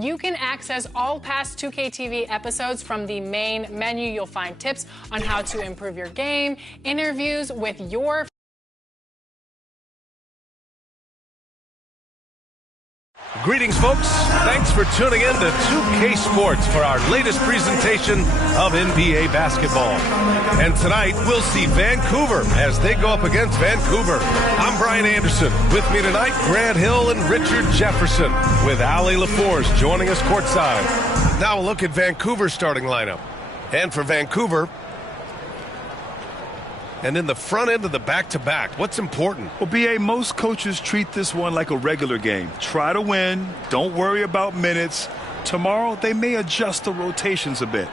You can access all past 2K TV episodes from the main menu. You'll find tips on how to improve your game, interviews with your Greetings, folks. Thanks for tuning in to 2K Sports for our latest presentation of NBA basketball. And tonight, we'll see Vancouver as they go up against Vancouver. I'm Brian Anderson. With me tonight, Grant Hill and Richard Jefferson, with Allie LaForce joining us courtside. Now a look at Vancouver's starting lineup. And for Vancouver, and in the front end of the back-to-back, what's important? Well, B.A., most coaches treat this one like a regular game. Try to win. Don't worry about minutes. Tomorrow, they may adjust the rotations a bit.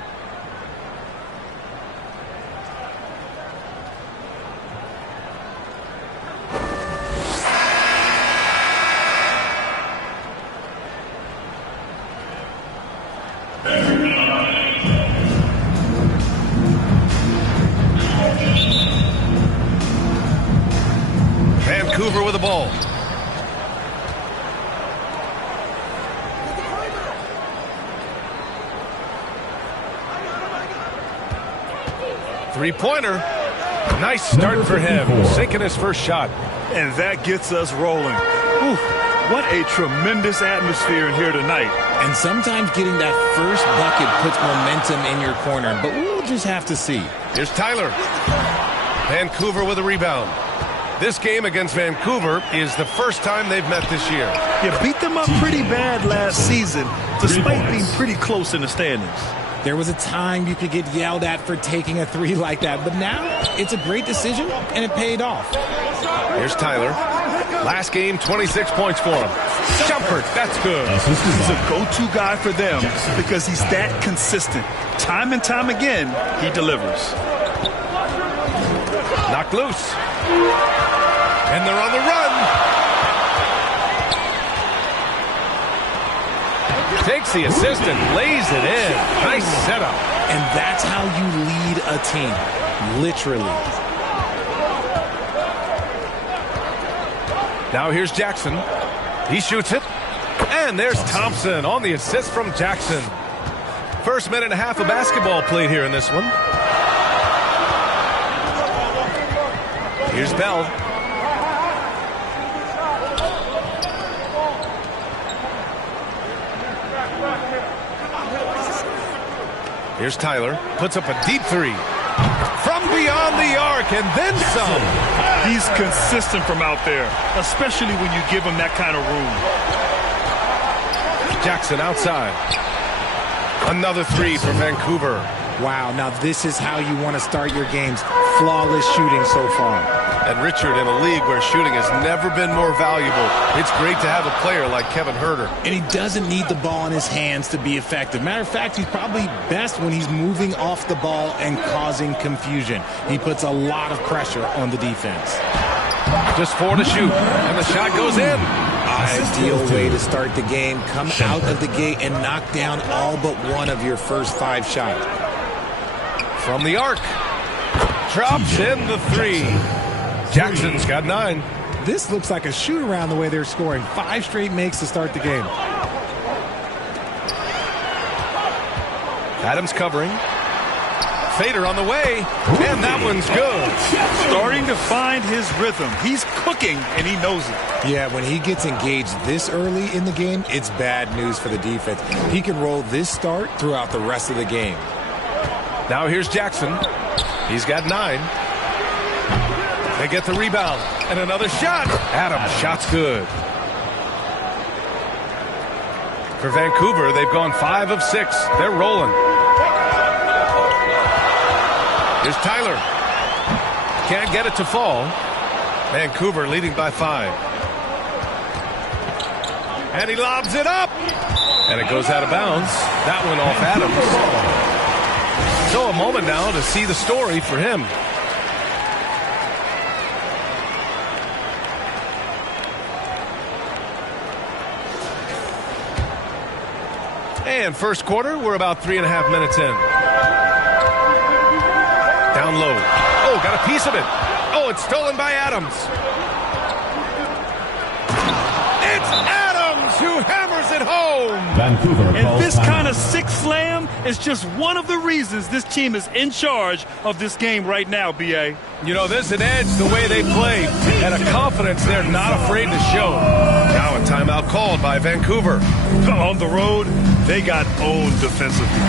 Vancouver with the ball. Three-pointer. Nice start for him. Sinking his first shot. And that gets us rolling. Whew, what a tremendous atmosphere in here tonight. And sometimes getting that first bucket puts momentum in your corner, but we'll just have to see. Here's Tyler. Vancouver with a rebound. This game against Vancouver is the first time they've met this year. You beat them up pretty bad last season, despite being pretty close in the standings. There was a time you could get yelled at for taking a three like that, but now it's a great decision, and it paid off. Here's Tyler. Last game, 26 points for him. Shumpert, that's good. He's a go-to guy for them because he's that consistent. Time and time again, he delivers. Knocked loose. And they're on the run. Takes the assist and lays it in. Nice setup. And that's how you lead a team. Literally. Now here's Jackson. He shoots it. And there's Thompson on the assist from Jackson. First minute and a half of basketball played here in this one. Here's Bell. Here's Tyler. Puts up a deep three. From beyond the arc and then some. He's consistent from out there, especially when you give him that kind of room. Jackson outside. Another three for Vancouver. Wow, now this is how you want to start your games. Flawless shooting so far. And Richard, in a league where shooting has never been more valuable, it's great to have a player like Kevin Huerter. And he doesn't need the ball in his hands to be effective. Matter of fact, he's probably best when he's moving off the ball and causing confusion. He puts a lot of pressure on the defense. Just 4 to shoot, and the shot goes in. Ideal way to start the game. Come out of the gate and knock down all but one of your first 5 shots. From the arc. Drops in the 3. Jackson's got 9. This looks like a shoot around the way they're scoring. 5 straight makes to start the game. Adams covering. Fader on the way, and that one's good. Starting to find his rhythm. He's cooking, and he knows it. Yeah, when he gets engaged this early in the game, it's bad news for the defense. He can roll this start throughout the rest of the game. Now here's Jackson. He's got 9. They get the rebound, and another shot. Adams, shot's good. For Vancouver, they've gone 5 of 6. They're rolling. Here's Tyler. Can't get it to fall. Vancouver leading by 5. And he lobs it up. And it goes out of bounds. That one off Adams. So a moment now to see the story for him. And first quarter, we're about 3.5 minutes in. Down low. Oh, got a piece of it. Oh, it's stolen by Adams. It's Adams who hammers it home. Vancouver And calls this timeout. kind of six slam is just one of the reasons this team is in charge of this game right now, B.A. You know, there's an edge the way they play and a confidence they're not afraid to show. Now a timeout called by Vancouver. On the road, they got owned defensively.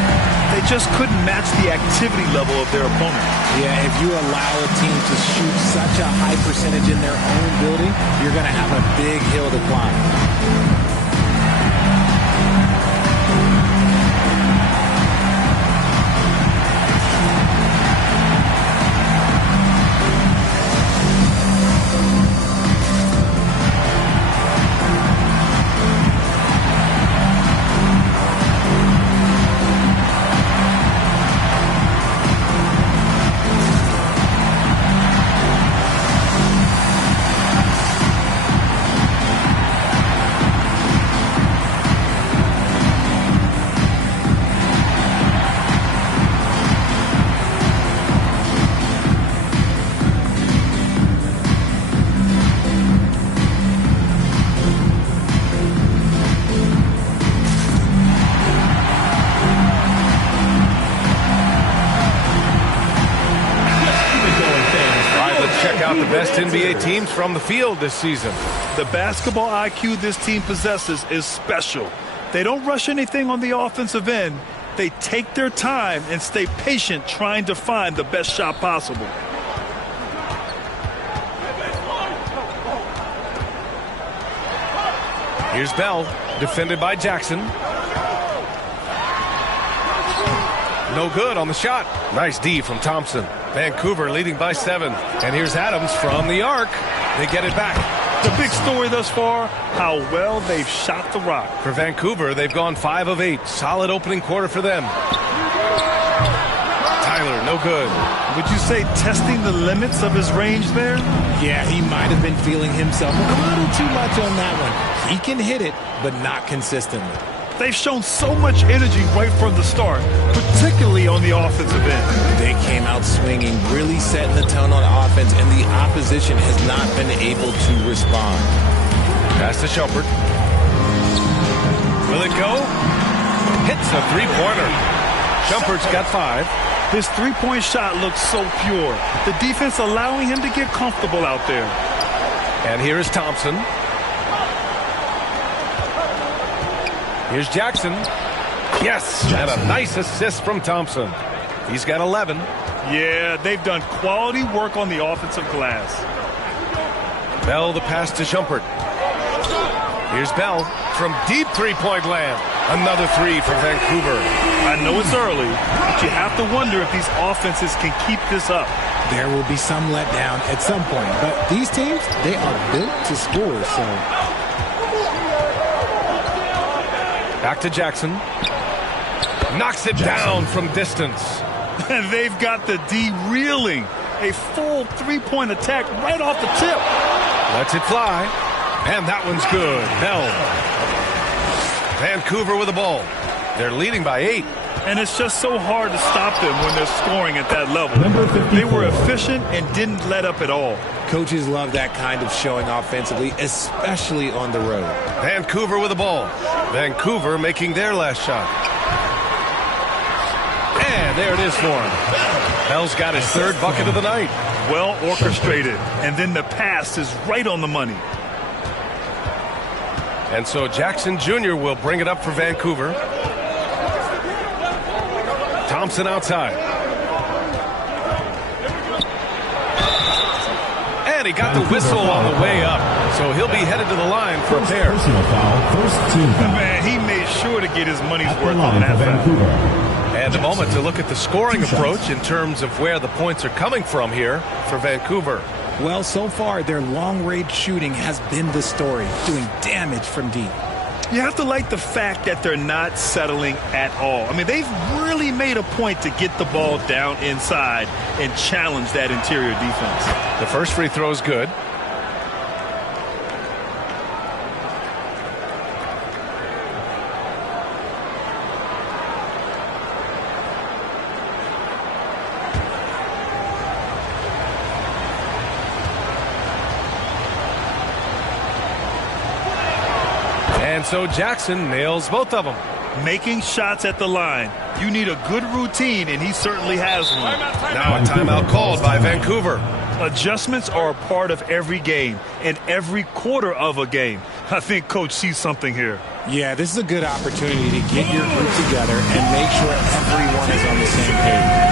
They just couldn't match the activity level of their opponent. Yeah, if you allow a team to shoot such a high percentage in their own building, you're going to have a big hill to climb. The best NBA teams from the field this season. The basketball IQ this team possesses is special. They don't rush anything on the offensive end. They take their time and stay patient trying to find the best shot possible. Here's Bell, defended by Jackson. No good on the shot. Nice D from Thompson. Vancouver leading by 7. And here's Adams from the arc. They get it back. The big story thus far, how well they've shot the rock. For Vancouver, they've gone 5 of 8. Solid opening quarter for them. Tyler, no good. Would you say testing the limits of his range there? Yeah, he might have been feeling himself a little too much on that one. He can hit it, but not consistently. They've shown so much energy right from the start, particularly on the offensive end. They came out swinging, really setting the tone on offense, and the opposition has not been able to respond. Pass to Shumpert. Will it go? Hits a three-pointer. Shumpert's got 5. His three-point shot looks so pure. The defense allowing him to get comfortable out there. And here is Thompson. Here's Jackson. Yes, and a nice assist from Thompson. He's got 11. Yeah, they've done quality work on the offensive glass. Bell the pass to Shumpert. Here's Bell from deep three-point land. Another 3 for Vancouver. I know it's early, but you have to wonder if these offenses can keep this up. There will be some letdown at some point, but these teams, they are built to score, so... Back to Jackson. Knocks it down from distance. And they've got the D reeling. A full three-point attack right off the tip. Lets it fly. And that one's good. Bell. Vancouver with the ball. They're leading by 8. And it's just so hard to stop them when they're scoring at that level. They were efficient and didn't let up at all. Coaches love that kind of showing offensively, especially on the road. Vancouver with the ball. Vancouver making their last shot. And there it is for him. Bell's got his 3rd bucket of the night. Well orchestrated. And then the pass is right on the money. And so Jackson Jr. will bring it up for Vancouver. Thompson outside. And he got the whistle on the way up. So he'll be headed to the line for a pair. Personal foul, first team foul. Man, he made sure to get his money's At the worth line on that for foul. Vancouver. And a moment to look at the scoring approach in terms of where the points are coming from here for Vancouver. Well, so far, their long-range shooting has been the story, doing damage from deep. You have to like the fact that they're not settling at all. I mean, they've really made a point to get the ball down inside and challenge that interior defense. The first free throw is good. And so Jackson nails both of them. Making shots at the line. You need a good routine, and he certainly has one. Now a timeout called by Vancouver. Adjustments are a part of every game and every quarter of a game. I think Coach sees something here. Yeah, this is a good opportunity to get your group together and make sure everyone is on the same page.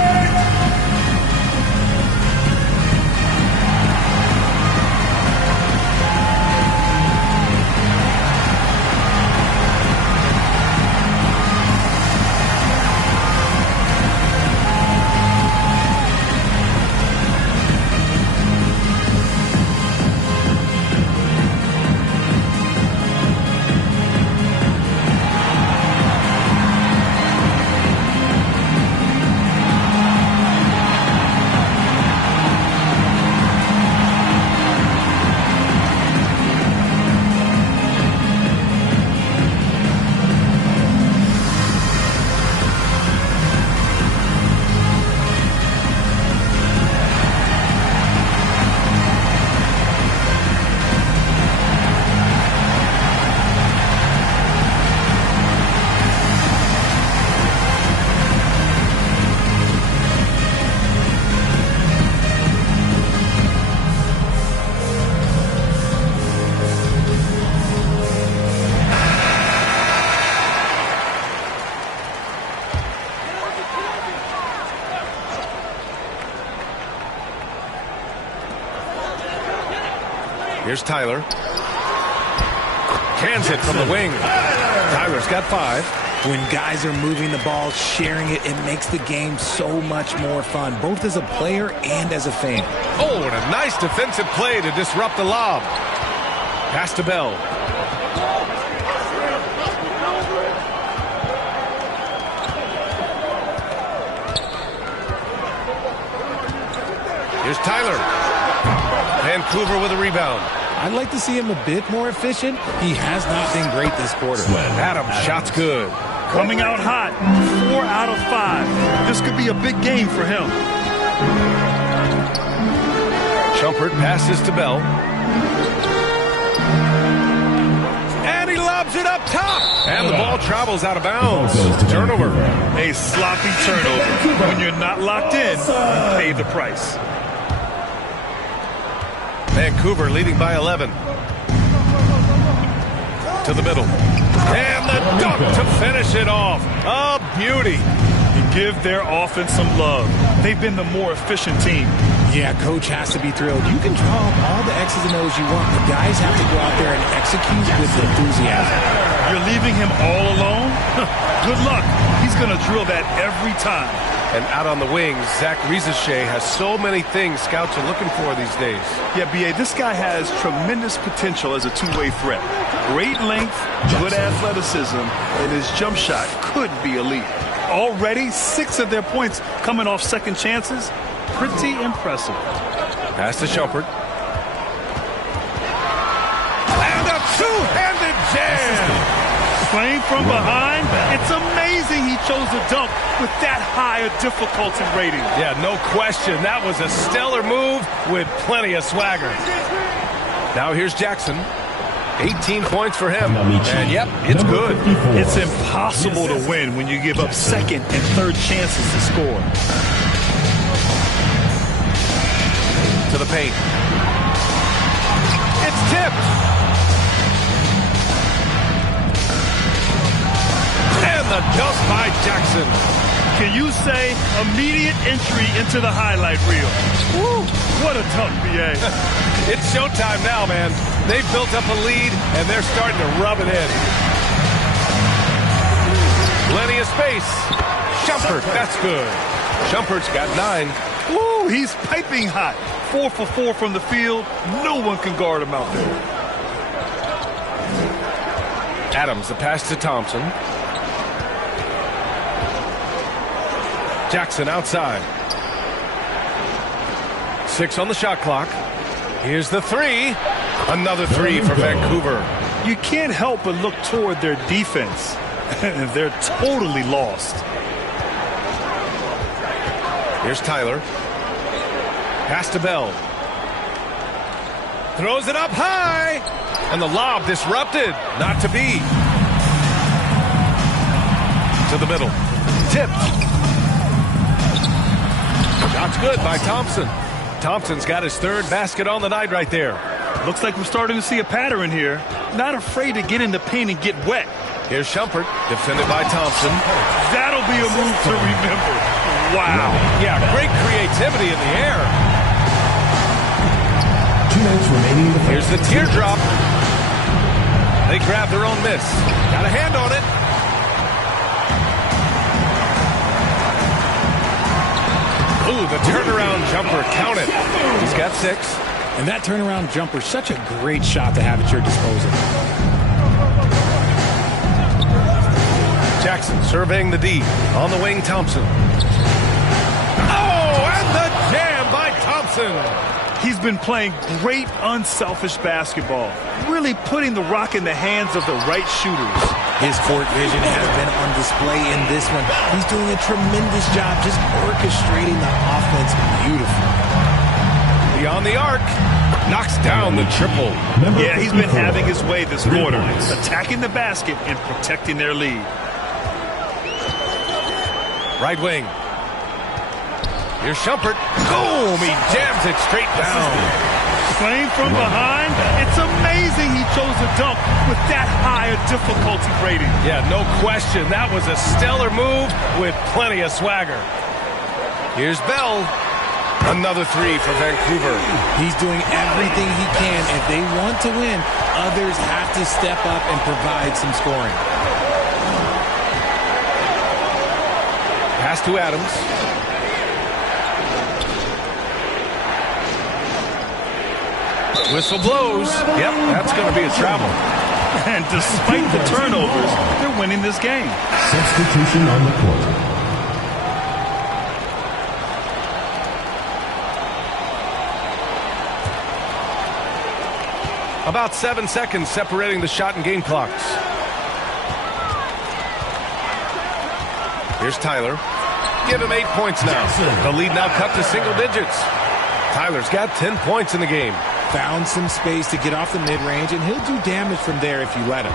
Here's Tyler. Cans it from the wing. Tyler's got 5. When guys are moving the ball, sharing it, it makes the game so much more fun, both as a player and as a fan. Oh, and a nice defensive play to disrupt the lob. Pass to Bell. Here's Tyler. Vancouver with a rebound. I'd like to see him a bit more efficient. He has not been great this quarter. Adams, shot's good. Coming out hot, 4 out of 5. This could be a big game for him. Shumpert passes to Bell. And he lobs it up top. And the ball travels out of bounds. Turnover. A sloppy turnover. When you're not locked in, you pay the price. Vancouver leading by 11. To the middle. And the dunk to finish it off. A beauty. You give their offense some love. They've been the more efficient team. Yeah, coach has to be thrilled. You can draw up all the X's and O's you want. The guys have to go out there and execute with enthusiasm. You're leaving him all alone? Good luck. He's going to drill that every time. And out on the wings, Zach Rizachet has so many things scouts are looking for these days. Yeah, B.A., this guy has tremendous potential as a two-way threat. Great length, good athleticism, and his jump shot could be elite. Already, 6 of their points coming off second chances. Pretty impressive. Pass to Shumpert. And a two-handed jam! Playing from behind, it's amazing he chose to dunk with that high a difficulty rating. Yeah, no question. That was a stellar move with plenty of swagger. Now here's Jackson. 18 points for him. And yep, it's good. It's impossible to win when you give up second and third chances to score. To the paint. It's tipped. And the dunk by Jackson. Can you say immediate entry into the highlight reel? Woo, what a dunk, B.A. It's showtime now, man. They've built up a lead, and they're starting to rub it in. Plenty of space. Shumpert, that's good. Shumpert's got 9. Woo, he's piping hot. 4 for 4 from the field. No one can guard him out there. Adams, the pass to Thompson. Jackson outside. 6 on the shot clock. Here's the 3. Another 3 for Vancouver. You can't help but look toward their defense. They're totally lost. Here's Tyler. Pass to Bell. Throws it up high. And the lob disrupted. Not to be. To the middle. Tipped. Shot's good by Thompson. Thompson's got his third basket on the night right there. Looks like we're starting to see a pattern here. Not afraid to get in the paint and get wet. Here's Shumpert, defended by Thompson. That'll be a move to remember. Wow. Yeah, great creativity in the air. 2 minutes remaining in the Here's the teardrop. They grab their own miss. Got a hand on it. Ooh, the turnaround jumper. Count it. He's got 6. And that turnaround jumper, such a great shot to have at your disposal. Jackson surveying the D. On the wing, Thompson. Oh, and the jam by Thompson. He's been playing great, unselfish basketball. Really putting the rock in the hands of the right shooters. His court vision has been on display in this one. He's doing a tremendous job just orchestrating the offense beautifully. Beyond the arc. Knocks down the triple. Yeah, he's been having his way this quarter. Attacking the basket and protecting their lead. Right wing. Here's Shumpert. Boom! He jams it straight down. Playing from behind. It's amazing he chose a dunk with that high a difficulty rating. Yeah, no question. That was a stellar move with plenty of swagger. Here's Bell. Another 3 for Vancouver. He's doing everything he can. If they want to win, others have to step up and provide some scoring. Pass to Adams. Whistle blows. Yep, that's going to be a travel. And despite the turnovers, they're winning this game. Substitution on the court. About 7 seconds separating the shot and game clocks. Here's Tyler. Give him 8 points now. The lead now cut to single digits. Tyler's got 10 points in the game. Found some space to get off the mid-range, and he'll do damage from there if you let him.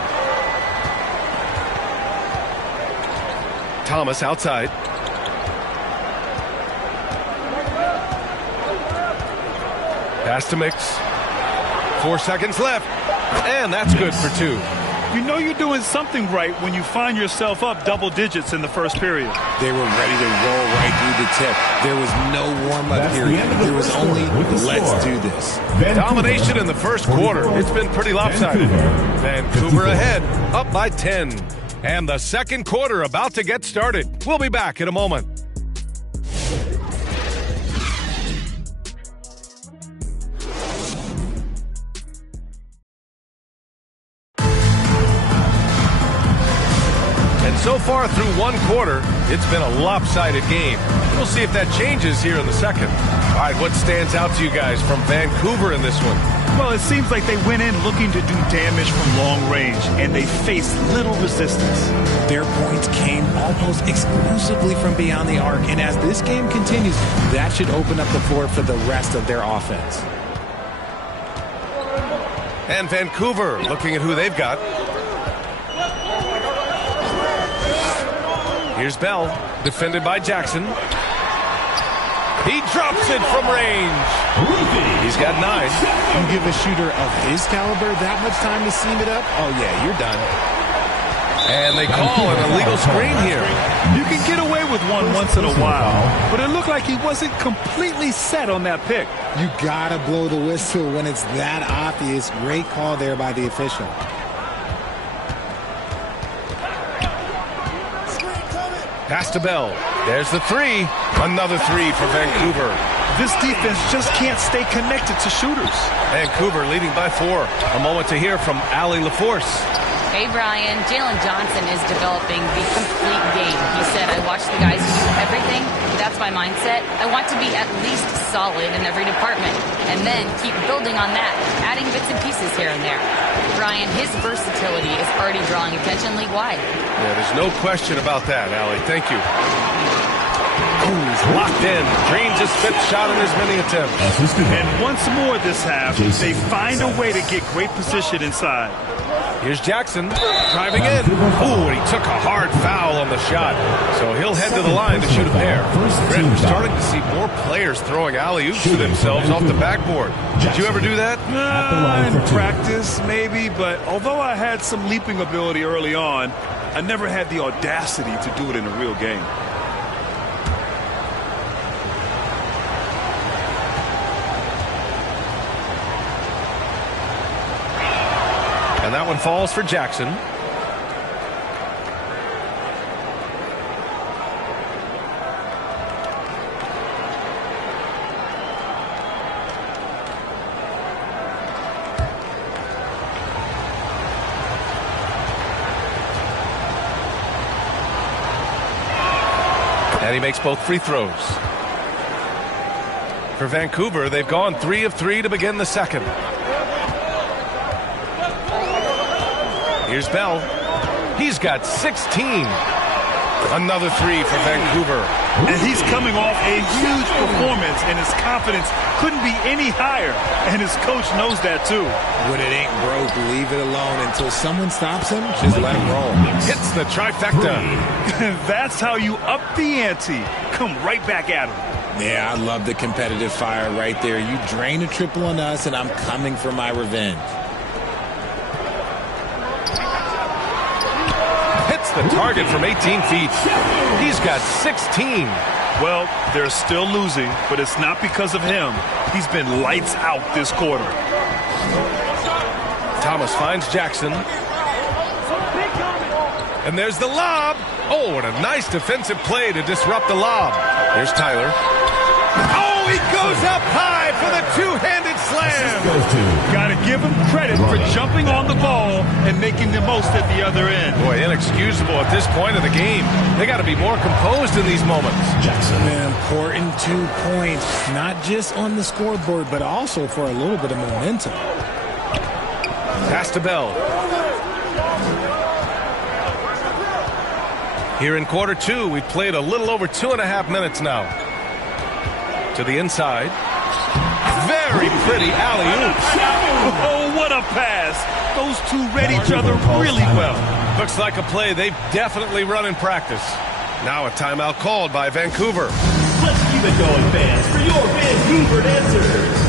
Thomas outside. Pass to Mix. 4 seconds left. And that's good for 2. You know you're doing something right when you find yourself up double digits in the first period. They were ready to roll right through the tip. There was no warm-up period. There was only, let's do this. Domination in the first quarter. It's been pretty lopsided. Vancouver ahead, up by 10. And the second quarter about to get started. We'll be back in a moment. So far through one quarter, it's been a lopsided game. We'll see if that changes here in the second. All right, what stands out to you guys from Vancouver in this one? Well, it seems like they went in looking to do damage from long range, and they faced little resistance. Their points came almost exclusively from beyond the arc, and as this game continues, that should open up the floor for the rest of their offense. And Vancouver looking at who they've got. Here's Bell, defended by Jackson. He drops it from range. He's got 9. You give a shooter of his caliber that much time to seam it up? Oh, yeah, you're done. And they call an illegal screen here. You can get away with one once in a while, but it looked like he wasn't completely set on that pick. You gotta blow the whistle when it's that obvious. Great call there by the official. Pass to Bell. There's the 3. Another 3 for Vancouver. This defense just can't stay connected to shooters. Vancouver leading by 4. A moment to hear from Allie LaForce. Hey, Brian. Jalen Johnson is developing the complete game. He said, I watch the guys who do everything. That's my mindset. I want to be at least solid in every department and then keep building on that, adding bits and pieces here and there. Brian, his versatility is already drawing attention league-wide. Yeah, there's no question about that, Allie. Thank you. He's locked in. Drains his 5th shot in as many attempts. And once more this half, they find a way to get great position inside. Here's Jackson driving in. Oh, he took a hard foul on the shot. So he'll head to the line to shoot a pair. Brent, we're starting to see more players throwing alley-oops to themselves off the backboard. Did you ever do that? In practice, maybe, but although I had some leaping ability early on, I never had the audacity to do it in a real game. And that one falls for Jackson. And he makes both free throws. For Vancouver, they've gone 3 of 3 to begin the second. Here's Bell. He's got 16. Another 3 for Vancouver. And he's coming off a huge performance, and his confidence couldn't be any higher. And his coach knows that, too. When it ain't broke, leave it alone until someone stops him. Just let him roll. Hits the trifecta. That's how you up the ante. Come right back at him. Yeah, I love the competitive fire right there. You drain a triple on us, and I'm coming for my revenge. The target from 18 feet. He's got 16. Well, they're still losing, but it's not because of him. He's been lights out this quarter. Thomas finds Jackson. And there's the lob. Oh, what a nice defensive play to disrupt the lob. Here's Tyler. Oh, he goes up high for the two-handed slam. Got to give him credit for jumping on the ball and making the most at the other end. Boy, inexcusable at this point of the game. They got to be more composed in these moments. Jackson, an important 2 points, not just on the scoreboard, but also for a little bit of momentum. Pass to Bell. Here in quarter 2, we've played a little over 2.5 minutes now. To the inside. Very pretty alley-oop. Oh, what a pass. Those two read each other really well. Looks like a play they've definitely run in practice. Now a timeout called by Vancouver. Let's keep it going, fans, for your Vancouver dancers.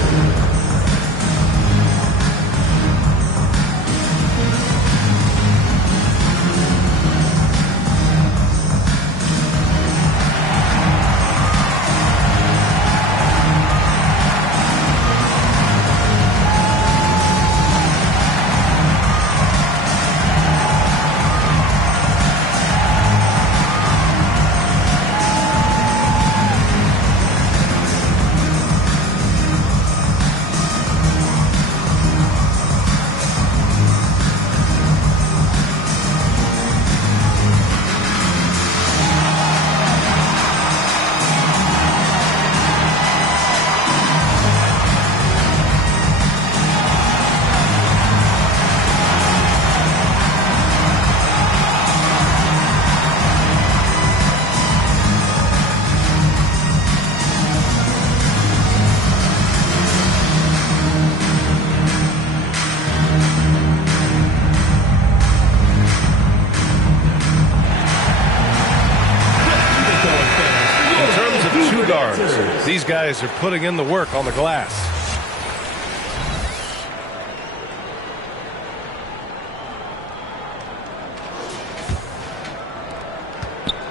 These guys are putting in the work on the glass.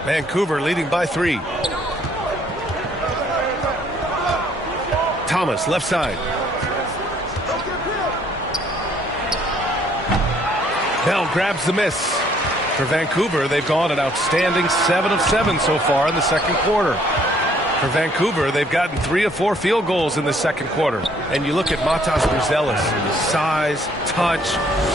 Vancouver leading by 3. Thomas, left side. Bell grabs the miss. For Vancouver, they've gone an outstanding 7 of 7 so far in the second quarter. For Vancouver, they've gotten 3 of 4 field goals in the second quarter. And you look at Matas Buzelis, size, touch,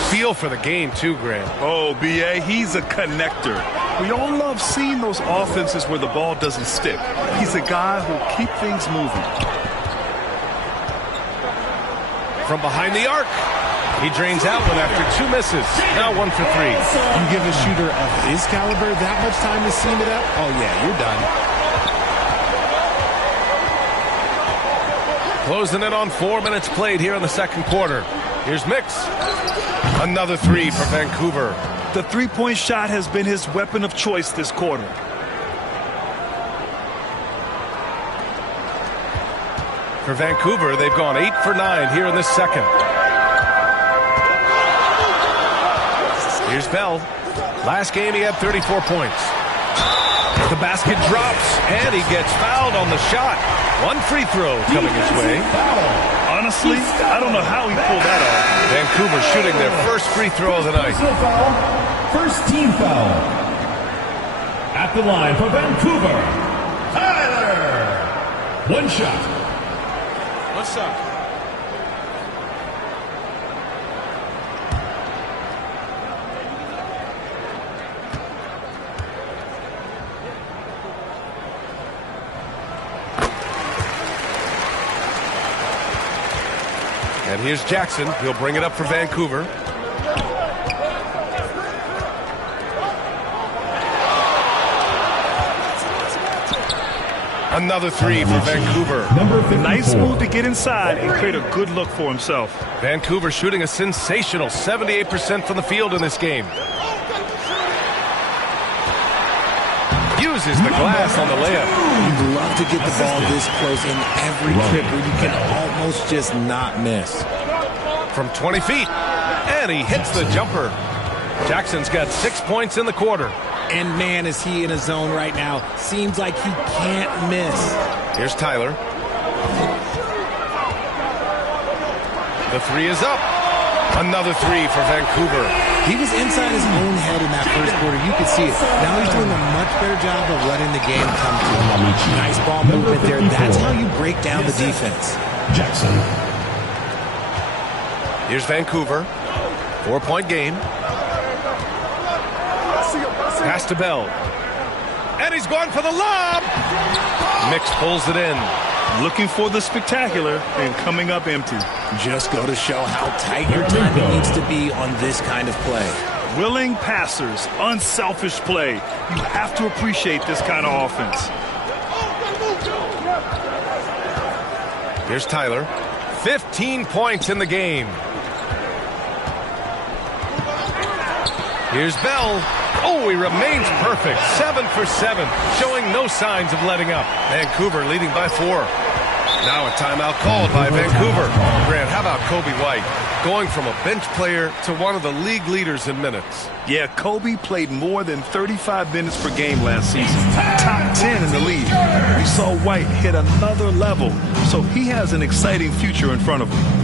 feel for the game too, Grant. Oh, B.A., he's a connector. We all love seeing those offenses where the ball doesn't stick. He's a guy who'll keep things moving. From behind the arc, he drains out one after 2 misses. Now 1 for 3. You give a shooter of his caliber that much time to seam it up? Oh, yeah, you're done. Closing in on 4 minutes played here in the second quarter. Here's Mix. Another three for Vancouver. The three-point shot has been his weapon of choice this quarter. For Vancouver, they've gone 8 for 9 here in this second. Here's Bell. Last game, he had 34 points. The basket drops, and he gets fouled on the shot. One free throw coming his way. Honestly, I don't know how he pulled that off. Vancouver shooting their first free throw of the night. First team foul. At the line for Vancouver, Tyler. One shot. What's up? And here's Jackson. He'll bring it up for Vancouver. Another three for Vancouver. Nice move to get inside and create a good look for himself. Vancouver shooting a sensational 78% from the field in this game. Uses the glass on the layup. You'd love to get the ball this close in every trip where you can almost just not miss. From 20 feet, and he hits the jumper. Jackson's got 6 points in the quarter. And man, is he in a zone right now. Seems like he can't miss. Here's Tyler. The three is up. Another three for Vancouver. He was inside his own head in that first quarter. You could see it. Now he's doing a much better job of letting the game come to him. Nice ball movement there. That's how you break down the defense. Jackson. Here's Vancouver. 4-point game. Pass to Bell. And he's going for the lob. Mix pulls it in. Looking for the spectacular and coming up empty. Just go to show how tight your timing needs to be on this kind of play. Willing passers, unselfish play. You have to appreciate this kind of offense. Here's Tyler. 15 points in the game. Here's Bell. Oh, he remains perfect. 7 for 7, showing no signs of letting up. Vancouver leading by 4. Now a timeout called by Vancouver. Grant, how about Kobe White? Going from a bench player to one of the league leaders in minutes. Yeah, Kobe played more than 35 minutes per game last season. Top 10 in the league. We saw White hit another level, so he has an exciting future in front of him.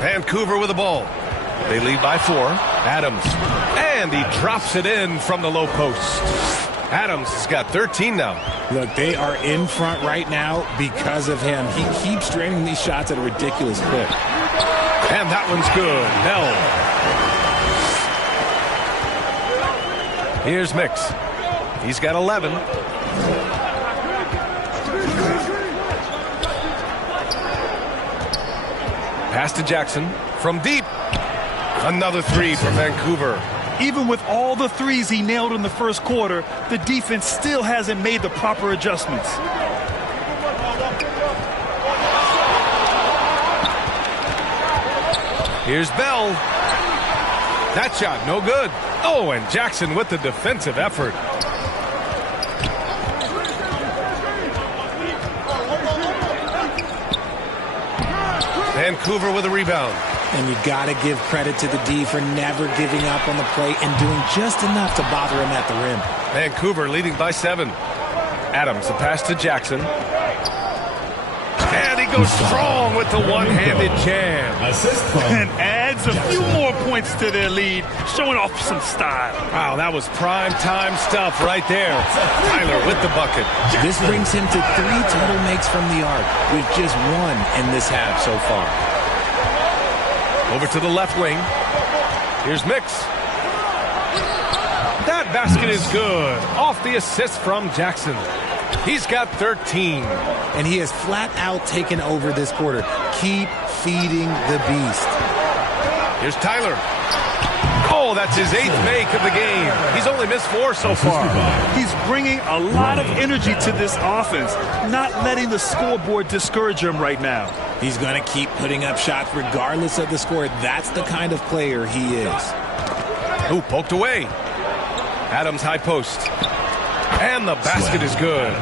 Vancouver with the ball. They lead by 4. Adams. And he drops it in from the low post. Adams has got 13 now. Look, they are in front right now because of him. He keeps draining these shots at a ridiculous clip. And that one's good. Bell. Here's Mix. He's got 11. Pass to Jackson from deep. Another three for Vancouver. Even with all the threes he nailed in the first quarter, the defense still hasn't made the proper adjustments. Here's Bell. That shot, no good. Oh, and Jackson with the defensive effort. Vancouver with a rebound. And you got to give credit to the D for never giving up on the play and doing just enough to bother him at the rim. Vancouver leading by 7. Adams, the pass to Jackson. And he goes strong with the one-handed jam. And adds a few more points to their lead, showing off some style. Wow, that was prime time stuff right there. Tyler with the bucket. This brings him to 3 total makes from the arc, with just 1 in this half so far. Over to the left wing. Here's Mix. That basket is good. Off the assist from Jackson. He's got 13. And he has flat out taken over this quarter. Keep feeding the beast. Here's Tyler. Oh, that's his 8th make of the game. He's only missed 4 so far. He's bringing a lot of energy to this offense, not letting the scoreboard discourage him right now. He's going to keep putting up shots regardless of the score. That's the kind of player he is. Ooh, poked away. Adams high post. And the basket is good.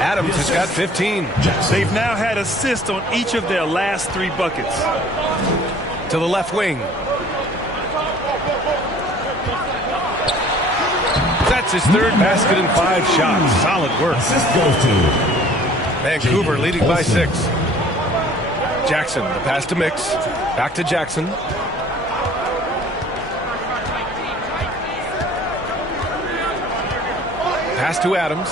Adams has got 15. They've now had assists on each of their last 3 buckets. To the left wing. That's his 3rd basket in 5 shots. Solid work. Vancouver leading by 6. Jackson, the pass to Mix. Back to Jackson. Pass to Adams.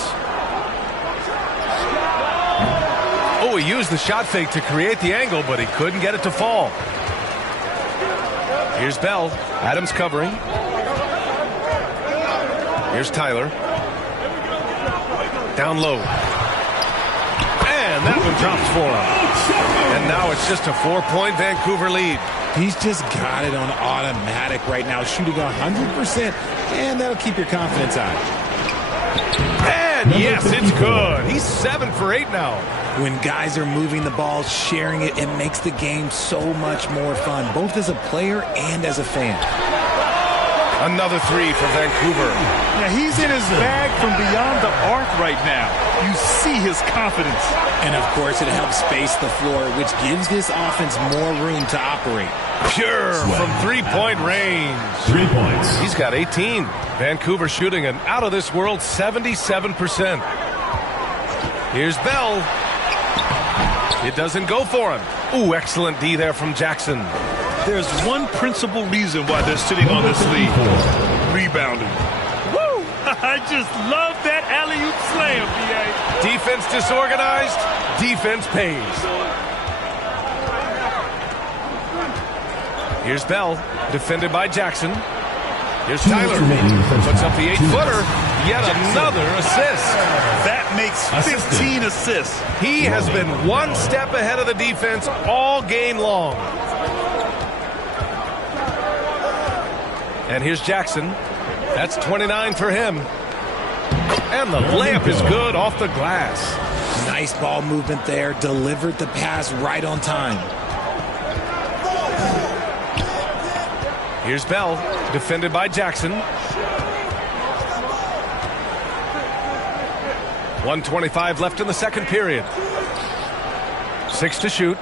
Oh, he used the shot fake to create the angle, but he couldn't get it to fall. Here's Bell. Adams covering. Here's Tyler. Down low. And that one drops for him. And now it's just a 4-point Vancouver lead. He's just got it on automatic right now, shooting 100%, and that'll keep your confidence high. And yes, it's good. He's 7 for 8 now. When guys are moving the ball, sharing it, it makes the game so much more fun, both as a player and as a fan. Another 3 for Vancouver. Yeah, he's in his bag from beyond the arc right now. You see his confidence. And, of course, it helps space the floor, which gives this offense more room to operate. Pure from 3-point range. 3 points. He's got 18. Vancouver shooting an out-of-this-world 77%. Here's Bell. It doesn't go for him. Ooh, excellent D there from Jackson. There's one principal reason why they're sitting on this lead. Rebounding. Woo! I just love that alley-oop slam, B.A. Defense disorganized, defense pays. Here's Bell, defended by Jackson. Here's Tyler, puts up the 8-footer, yet another assist. That makes 15 assists. He has been one step ahead of the defense all game long. And here's Jackson. That's 29 for him. And the layup is good off the glass. Nice ball movement there. Delivered the pass right on time. Here's Bell, defended by Jackson. 1:25 left in the second period. 6 to shoot.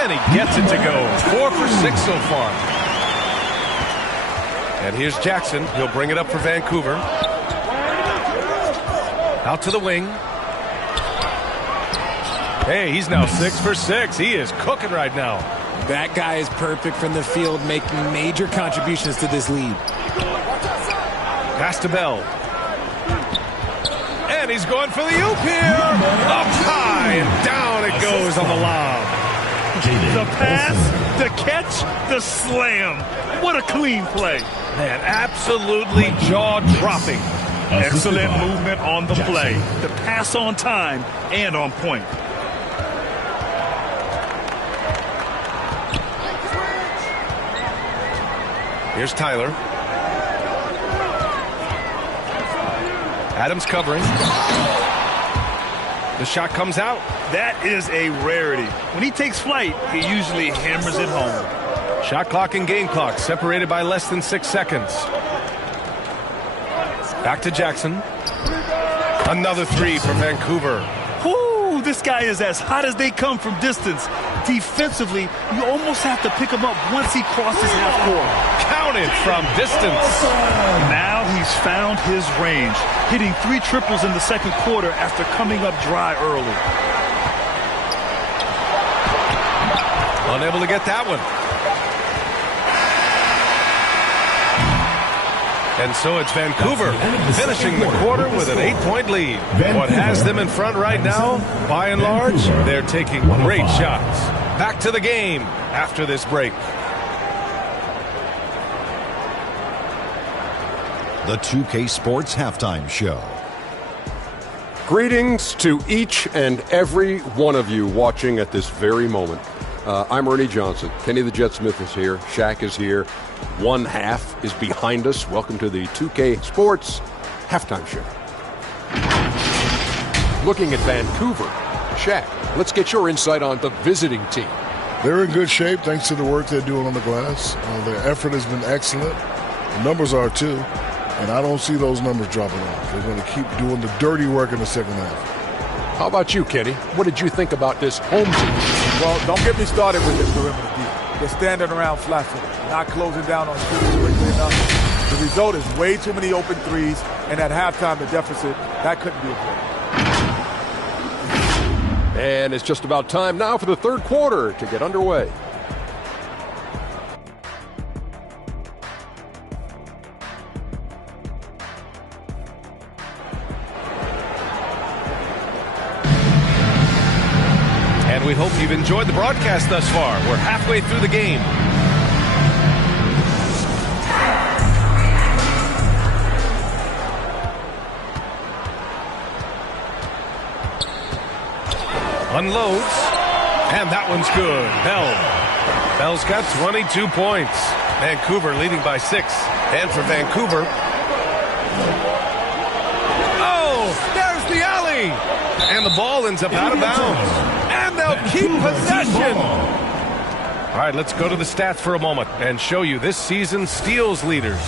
And he gets it to go. 4 for 6 so far. And here's Jackson. He'll bring it up for Vancouver. Out to the wing. Hey, he's now 6 for 6. He is cooking right now. That guy is perfect from the field, making major contributions to this lead. Pass to Bell. And he's going for the oop here. Up high and down it goes on the lob. The pass, the catch, the slam. What a clean play. Man, absolutely jaw-dropping. Excellent movement on the play. The pass on time and on point. Here's Tyler. Adams covering. The shot comes out. That is a rarity. When he takes flight, he usually hammers it home. Shot clock and game clock separated by less than 6 seconds. Back to Jackson. Another three for Vancouver. Whoo, this guy is as hot as they come from distance. Defensively, you almost have to pick him up once he crosses half court. Counted from distance. Now he's found his range, hitting 3 triples in the second quarter after coming up dry early. Unable to get that one. And so it's Vancouver finishing the quarter with an 8-point lead. What has them in front right now, by and large, they're taking great shots. Back to the game after this break. The 2K Sports Halftime Show. Greetings to each and every one of you watching at this very moment. I'm Ernie Johnson. Kenny the Jet Smith is here. Shaq is here. One half is behind us. Welcome to the 2K Sports Halftime Show. Looking at Vancouver. Shaq, let's get your insight on the visiting team. They're in good shape thanks to the work they're doing on the glass. Their effort has been excellent. The numbers are too. And I don't see those numbers dropping off. They're going to keep doing the dirty work in the second half. How about you, Kenny? What did you think about this home team? Well, don't get me started with this perimeter deal. They're standing around flat-footed, not closing down on shooters quickly enough. The result is way too many open threes, and at halftime, the deficit, that couldn't be avoided. And it's just about time now for the third quarter to get underway. We hope you've enjoyed the broadcast thus far. We're halfway through the game. Unloads. And that one's good. Bell's got 22 points. Vancouver leading by 6. And for Vancouver. Oh, there's the alley. And the ball ends up out of bounds. And they'll keep possession. All right, let's go to the stats for a moment and show you this season's steals leaders.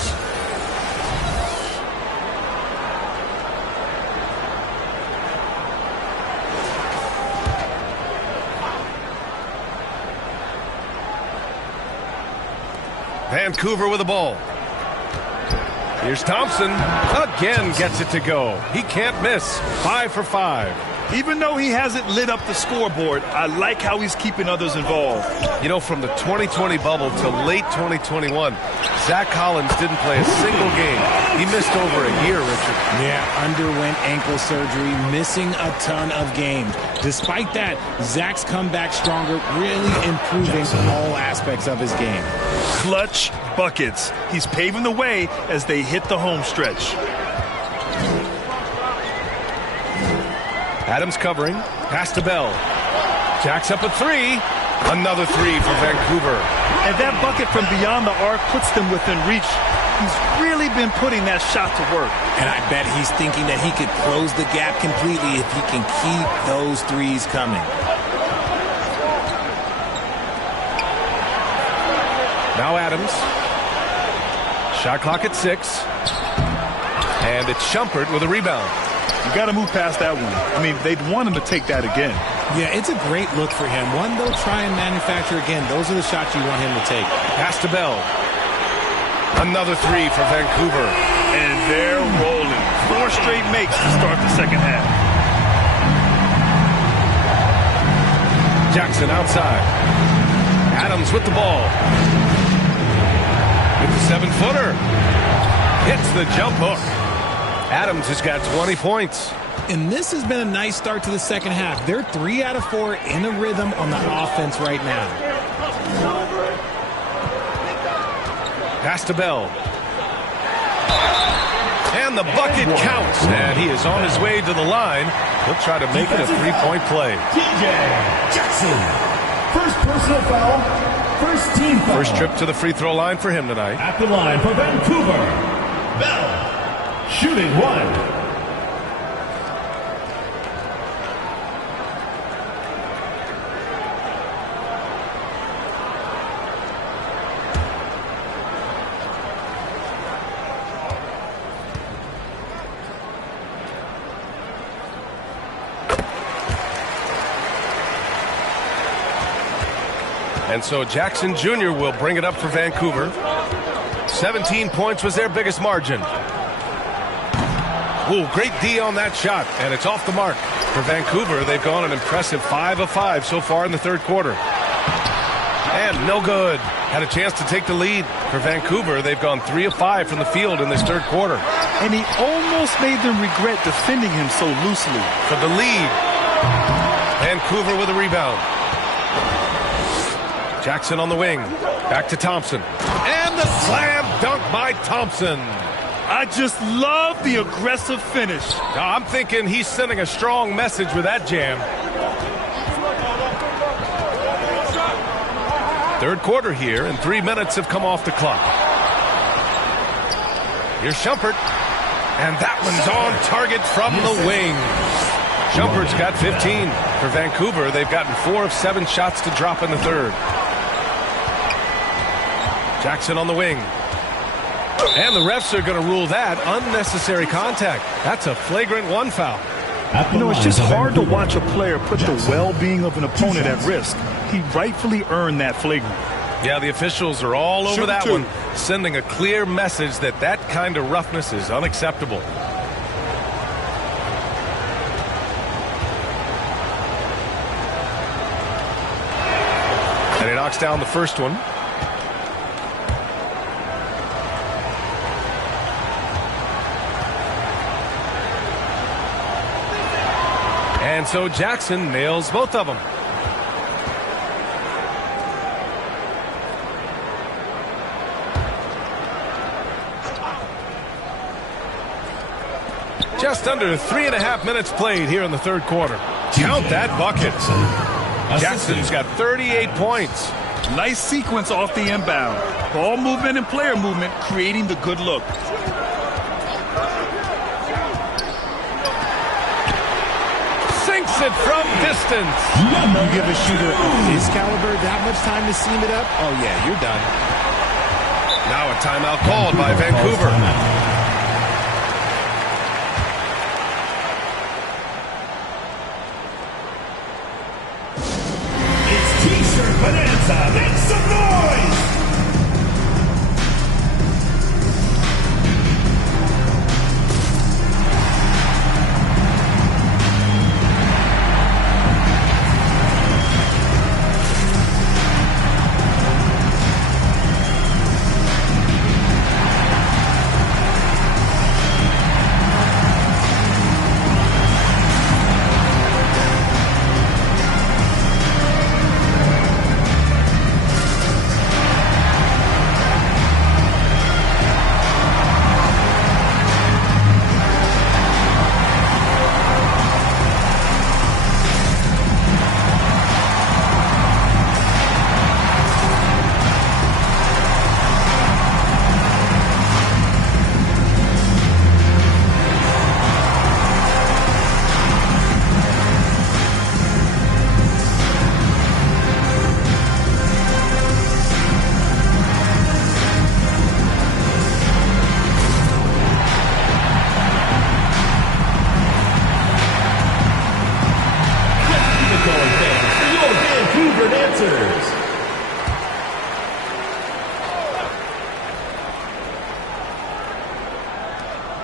Vancouver with the ball. Here's Thompson. Again gets it to go. He can't miss. 5 for 5. Even though he hasn't lit up the scoreboard, I like how he's keeping others involved. You know, from the 2020 bubble to late 2021, Zach Collins didn't play a single game. He missed over a year, Richard. Yeah, underwent ankle surgery, missing a ton of games. Despite that, Zach's come back stronger, really improving all aspects of his game. Clutch buckets. He's paving the way as they hit the home stretch. Adams covering. Pass to Bell. Jacks up a 3. Another 3 for Vancouver. And that bucket from beyond the arc puts them within reach. He's really been putting that shot to work. And I bet he's thinking that he could close the gap completely if he can keep those threes coming. Now Adams. Shot clock at 6. And it's Shumpert with a rebound. You got to move past that one. I mean, they'd want him to take that again. Yeah, it's a great look for him. One they'll try and manufacture again. Those are the shots you want him to take. Pass to Bell. Another 3 for Vancouver. And they're rolling. 4 straight makes to start the second half. Jackson outside. Adams with the ball. With the 7-footer. Hits the jump hook. Adams has got 20 points. And this has been a nice start to the second half. They're 3 out of 4 in a rhythm on the offense right now. Pass to Bell. And the bucket counts. And he is on his way to the line. He'll try to make it a 3-point play. DJ Jackson. First personal foul. First team foul. First trip to the free throw line for him tonight. At the line for Vancouver. Bell. Shooting 1. And so Jackson Jr. will bring it up for Vancouver. 17 points was their biggest margin. Ooh, great D on that shot, and it's off the mark. For Vancouver, they've gone an impressive 5 of 5 so far in the third quarter. And no good. Had a chance to take the lead. For Vancouver, they've gone 3 of 5 from the field in this third quarter. And he almost made them regret defending him so loosely. For the lead. Vancouver with a rebound. Jackson on the wing. Back to Thompson. And the slam dunk by Thompson. I just love the aggressive finish. Now, I'm thinking he's sending a strong message with that jam. Third quarter here, and 3 minutes have come off the clock. Here's Shumpert. And that one's on target from the wing. Shumpert's got 15. For Vancouver, they've gotten 4 of 7 shots to drop in the third. Jackson on the wing. And the refs are going to rule that unnecessary contact. That's a flagrant 1 foul. You know, it's just hard to watch a player put the well-being of an opponent at risk. He rightfully earned that flagrant. Yeah, the officials are all over that one, sending a clear message that that kind of roughness is unacceptable. And he knocks down the first one. And so Jackson nails both of them. Just under 3.5 minutes played here in the third quarter. Count that bucket. Jackson's got 38 points. Nice sequence off the inbound. Ball movement and player movement creating the good look. Sinks it from distance. You give a shooter of his caliber that much time to seam it up? Oh, yeah, you're done. Now a timeout called by Vancouver. Bonanza, make some noise!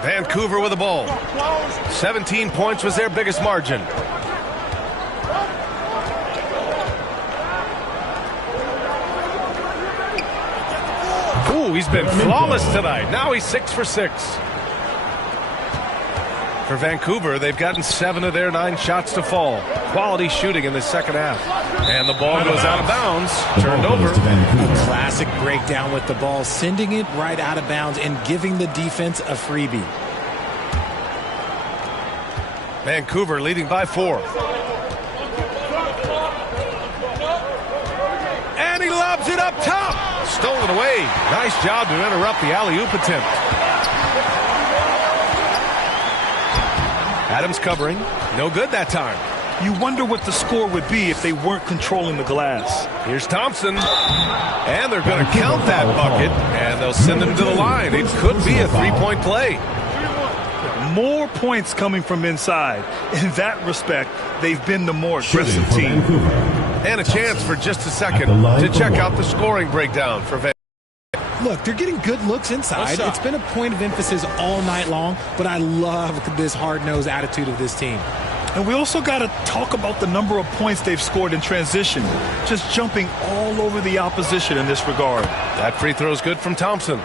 Vancouver with the ball. 17 points was their biggest margin. Ooh, he's been flawless tonight. Now he's 6 for 6. For Vancouver, they've gotten 7 of their 9 shots to fall. Quality shooting in the second half. And the ball goes out of bounds. Turned over. A classic breakdown with the ball, sending it right out of bounds and giving the defense a freebie. Vancouver leading by 4. And he lobs it up top. Stolen away. Nice job to interrupt the alley-oop attempt. Adams covering. No good that time. You wonder what the score would be if they weren't controlling the glass. Here's Thompson. And they're going to count that bucket, and they'll send him to the line. It could be a three-point play. More points coming from inside. In that respect, they've been the more aggressive team. And a chance for just a second to check out the scoring breakdown for Van. Look, they're getting good looks inside. It's been a point of emphasis all night long, but I love this hard-nosed attitude of this team. And we also got to talk about the number of points they've scored in transition, just jumping all over the opposition in this regard. That free throw is good from Thompson.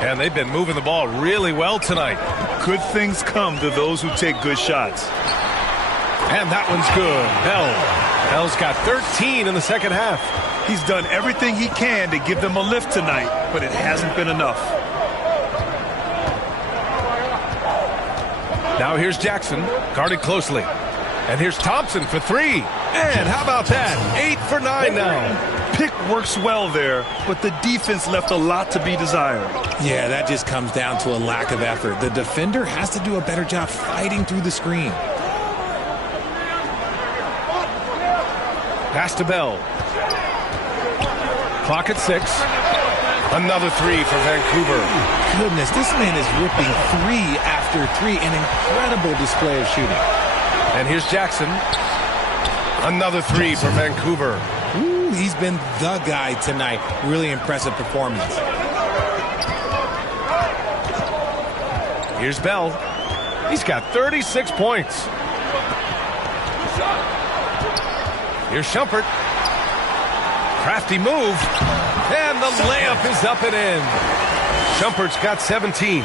And they've been moving the ball really well tonight. Good things come to those who take good shots. And that one's good. Bell's got 13 in the second half. He's done everything he can to give them a lift tonight, but it hasn't been enough. Now here's Jackson, guarded closely. And here's Thompson for three. And how about that? 8 for 9 now. Pick works well there, but the defense left a lot to be desired. Yeah, that just comes down to a lack of effort. The defender has to do a better job fighting through the screen. Pass to Bell. Clock at 6. Another three for Vancouver. Goodness, this man is ripping 3 after 3. An incredible display of shooting. And here's Jackson. Another three for Vancouver. Ooh, he's been the guy tonight. Really impressive performance. Here's Bell. He's got 36 points. Here's Shumpert. Crafty move. And the layup is up and in. Shumpert's got 17.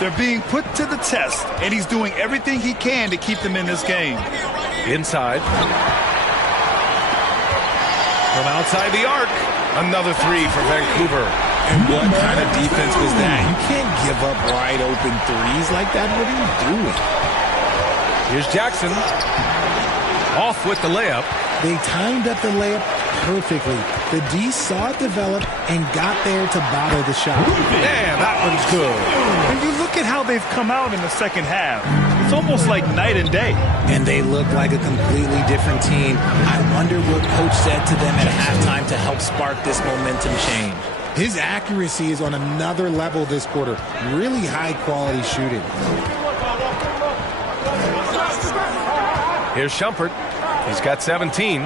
They're being put to the test, and he's doing everything he can to keep them in this game. Inside. From outside the arc. Another three for Vancouver. And what kind of defense was that? You can't give up wide open threes like that. What are you doing? Here's Jackson. Off with the layup. They timed up the layup perfectly. The D saw it develop and got there to bottle the shot. Man, that one's good. When you look at how they've come out in the second half, it's almost like night and day. And they look like a completely different team. I wonder what coach said to them at halftime to help spark this momentum change. His accuracy is on another level this quarter. Really high quality shooting. Here's Shumpert. He's got 17.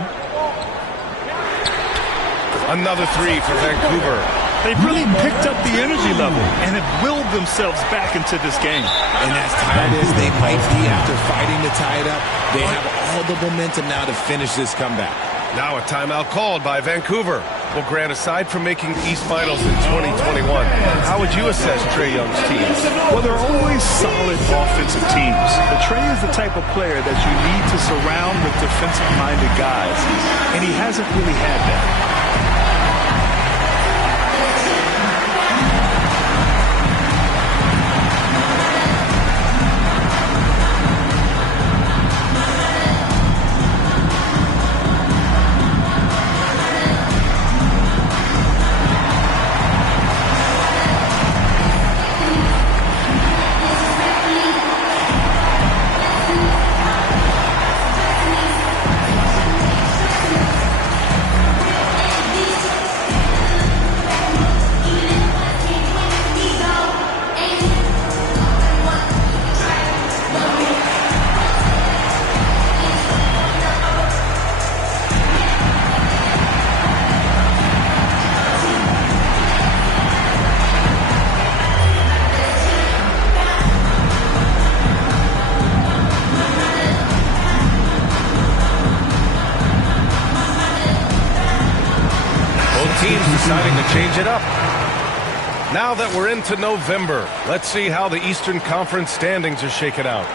Another three for Vancouver. They've really picked up the energy level and have willed themselves back into this game. And as tired as they might be after fighting to tie it up, they have all the momentum now to finish this comeback. Now a timeout called by Vancouver. Well, Grant, aside from making East Finals in 2021, how would you assess Trae Young's teams? Well, they're always solid offensive teams. But Trae is the type of player that you need to surround with defensive-minded guys, and he hasn't really had that. Deciding to change it up. Now that we're into November, let's see how the Eastern Conference standings are shaken out.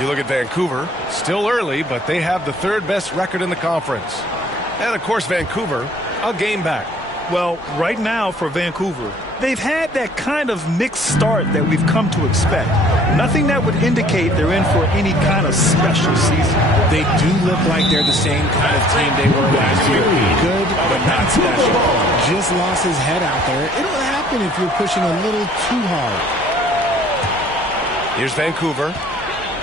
You look at Vancouver, still early, but they have the third best record in the conference. And of course, Vancouver, a game back. Well, right now for Vancouver, they've had that kind of mixed start that we've come to expect. Nothing that would indicate they're in for any kind of special season. They do look like they're the same kind of team they were last year. Good, but not special. Just lost his head out there. It'll happen if you're pushing a little too hard. Here's Vancouver.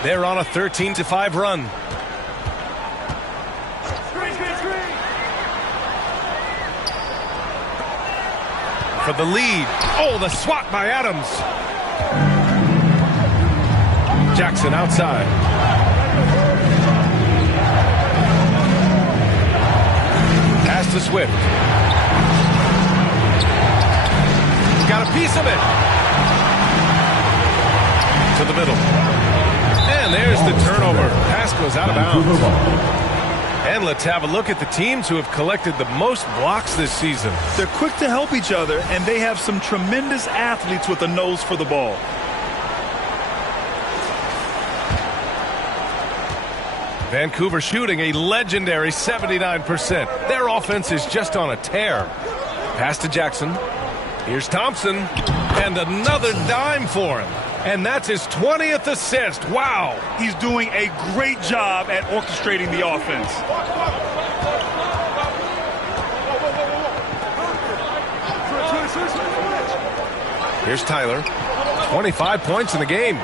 They're on a 13-5 run. For the lead. Oh, the swat by Adams. Jackson outside. to Swift. Got a piece of it. To the middle. And there's the turnover. Pass goes out of bounds. And let's have a look at the teams who have collected the most blocks this season. They're quick to help each other, and they have some tremendous athletes with a nose for the ball. Vancouver shooting a legendary 79%. Their offense is just on a tear. Pass to Jackson. Here's Thompson. And another dime for him. And that's his 20th assist. Wow. He's doing a great job at orchestrating the offense. Here's Tyler. 25 points in the game.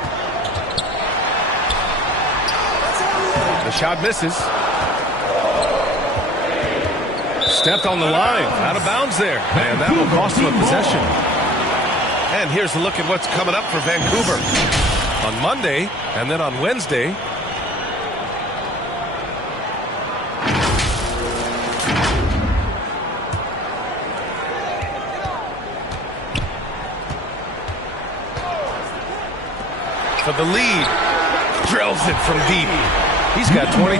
The shot misses. Stepped on the line. Out of bounds there. And that will cost him a possession. And here's a look at what's coming up for Vancouver on Monday and then on Wednesday. For the lead. Drills it from deep. He's got 22.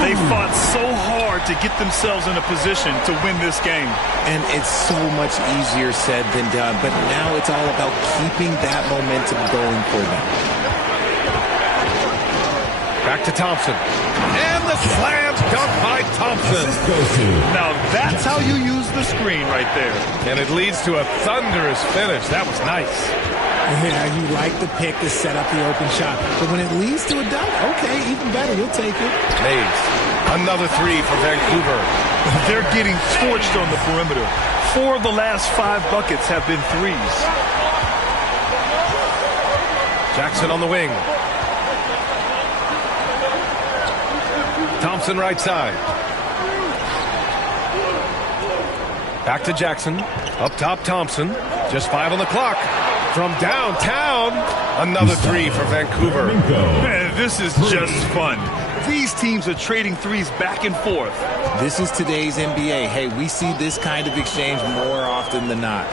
They fought so hard to get themselves in a position to win this game. And it's so much easier said than done, but now it's all about keeping that momentum going for them. Back to Thompson. And the slam dunk by Thompson. Now that's how you use the screen right there. And it leads to a thunderous finish. That was nice. Yeah, you like the pick to set up the open shot. But when it leads to a dunk, okay, even better. You'll take it. Mays. Another three for Vancouver. They're getting torched on the perimeter. 4 of the last 5 buckets have been threes. Jackson on the wing. Thompson right side. Back to Jackson. Up top, Thompson. Just 5 on the clock. From downtown, another three for Vancouver. Man, this is just fun. These teams are trading threes back and forth. This is today's NBA. Hey, we see this kind of exchange more often than not.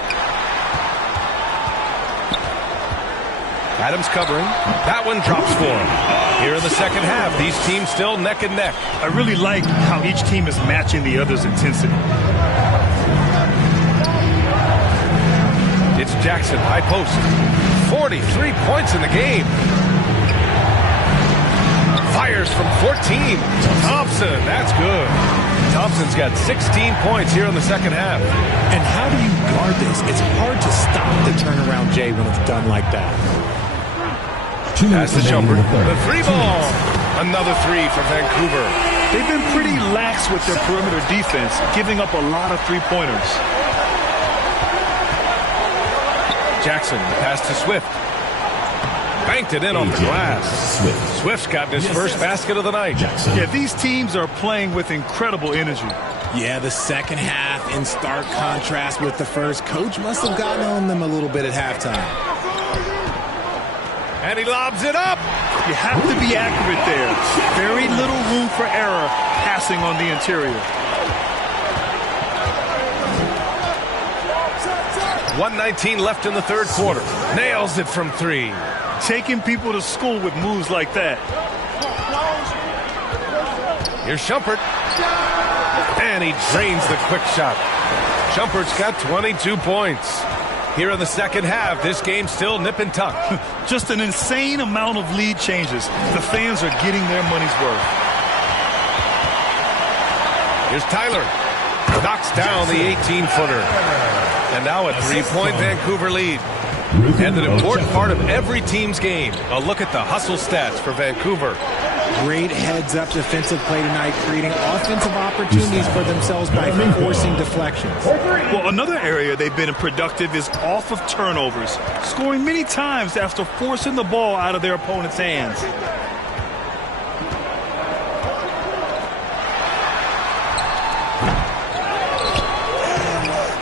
Adams covering. That one drops for him. Here in the second half, these teams still neck and neck. I really like how each team is matching the other's intensity. It's Jackson, high post. 43 points in the game. Fires from 14. Thompson, that's good. Thompson's got 16 points here in the second half. And how do you guard this? It's hard to stop the turnaround, Jay, when it's done like that. That's the jumper. The three ball. Another three for Vancouver. They've been pretty lax with their perimeter defense, giving up a lot of three-pointers. Jackson, the pass to Swift. Banked it in off the glass. Swift's gotten his first basket of the night. Yeah, these teams are playing with incredible energy. Yeah, the second half in stark contrast with the first. Coach must have gotten on them a little bit at halftime. And he lobs it up. You have to be accurate there. Very little room for error passing on the interior. 1:19 left in the third quarter. Nails it from three. Taking people to school with moves like that. Here's Shumpert. And he drains the quick shot. Shumpert's got 22 points. Here in the second half, this game's still nip and tuck. Just an insane amount of lead changes. The fans are getting their money's worth. Here's Tyler. Knocks down the 18-footer. And now a three-point Vancouver lead. And an important part of every team's game. A look at the hustle stats for Vancouver. Great heads-up defensive play tonight, creating offensive opportunities for themselves by forcing deflections. Well, another area they've been productive is off of turnovers, scoring many times after forcing the ball out of their opponent's hands.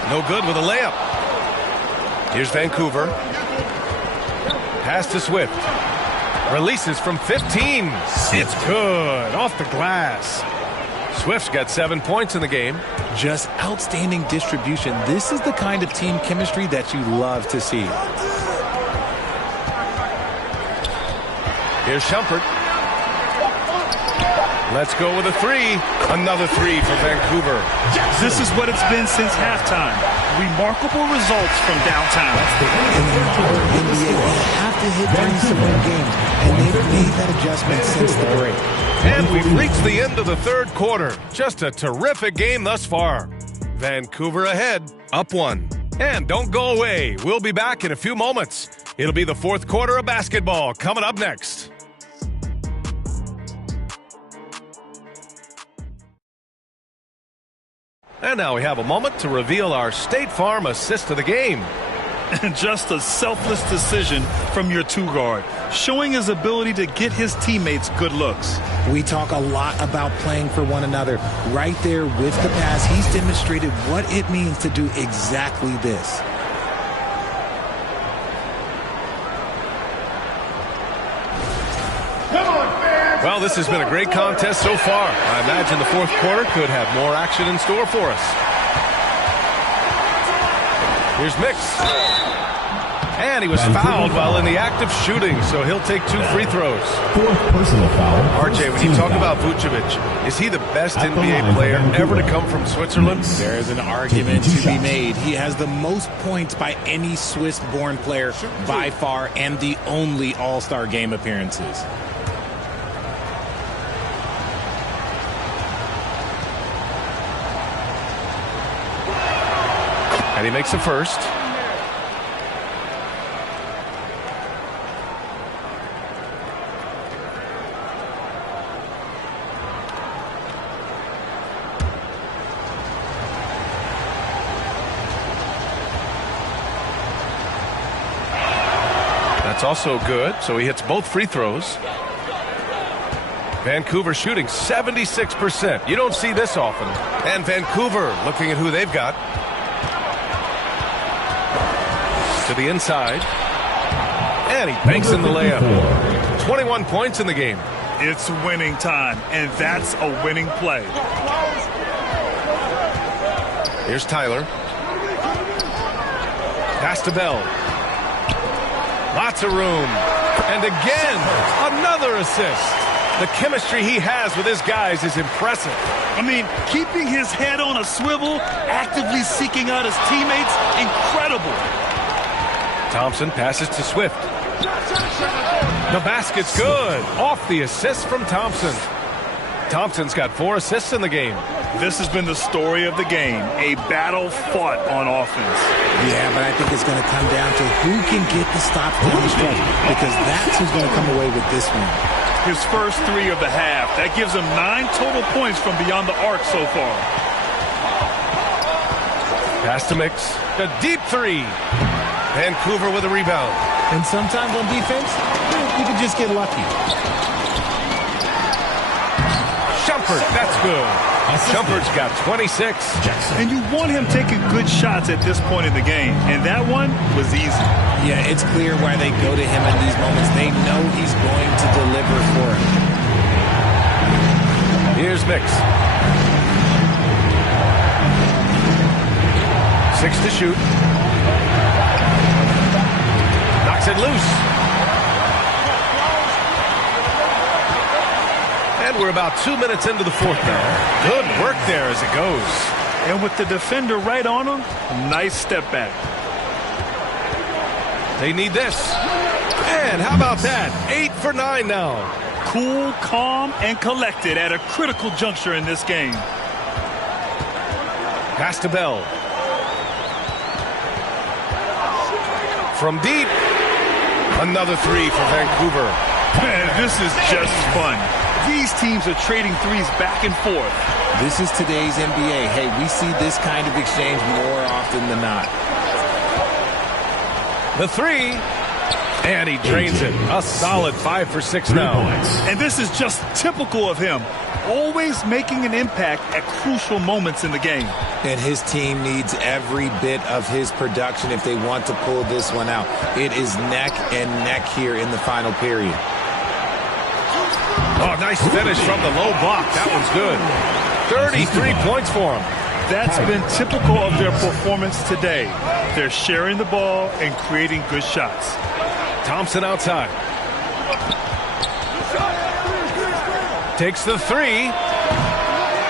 No good with a layup. Here's Vancouver. Pass to Swift. Releases from 15. It's good. Off the glass. Swift's got 7 points in the game. Just outstanding distribution. This is the kind of team chemistry that you love to see. Here's Shumpert. Let's go with a three. Another three for Vancouver. This is what it's been since halftime. Remarkable results from downtown. In the modern NBA, they have to hit threes to win games, and they've made that adjustment since the break. And we've reached the end of the third quarter. Just a terrific game thus far. Vancouver ahead, up 1. And don't go away. We'll be back in a few moments. It'll be the fourth quarter of basketball coming up next. And now we have a moment to reveal our State Farm assist of the game. And just a selfless decision from your two-guard, showing his ability to get his teammates good looks. We talk a lot about playing for one another. Right there with the pass, he's demonstrated what it means to do exactly this. Well, this has been a great contest so far. I imagine the fourth quarter could have more action in store for us. Here's Mix. And he was fouled while in the act of shooting, so he'll take 2 free throws. Fourth personal foul. RJ, when you talk about Vucevic, is he the best NBA player ever to come from Switzerland? There is an argument to be made. He has the most points by any Swiss-born player by far, and the only All-Star game appearances. And he makes the first. That's also good, so he hits both free throws. Vancouver shooting 76%. You don't see this often. And Vancouver looking at who they've got. To the inside. And he banks in the layup. 21 points in the game. It's winning time, and that's a winning play. Here's Tyler. Pass to Bell. Lots of room. And again, another assist. The chemistry he has with his guys is impressive. I mean, keeping his head on a swivel, actively seeking out his teammates, incredible. Thompson passes to Swift. The basket's good. Off the assist from Thompson. Thompson's got 4 assists in the game. This has been the story of the game. A battle fought on offense. Yeah, but I think it's going to come down to who can get the stops down the stretch, because that's who's going to come away with this one. His first 3 of the half. That gives him 9 total points from beyond the arc so far. Pass to Mix. A deep 3. Vancouver with a rebound. And sometimes on defense, you can just get lucky. Shumpert, that's good. Shumpert's got 26. And you want him taking good shots at this point in the game. And that one was easy. Yeah, it's clear why they go to him in these moments. They know he's going to deliver for him. Here's Mix. 6 to shoot. Knocks it loose. And we're about 2 minutes into the fourth now. Good work there as it goes. And with the defender right on him, nice step back. They need this. And how about that? 8 for 9 now. Cool, calm, and collected at a critical juncture in this game. Pass to Bell. From deep. Another 3 for Vancouver. Man, this is just fun. These teams are trading threes back and forth. This is today's NBA. Hey, we see this kind of exchange more often than not. The 3. And he drains it. A solid 5 for 6 now. And this is just typical of him. Always making an impact at crucial moments in the game. And his team needs every bit of his production if they want to pull this one out. It is neck and neck here in the final period. Oh, nice finish from the low block. That one's good. 33 points for them. That's been typical of their performance today. They're sharing the ball and creating good shots. Thompson outside. Takes the three.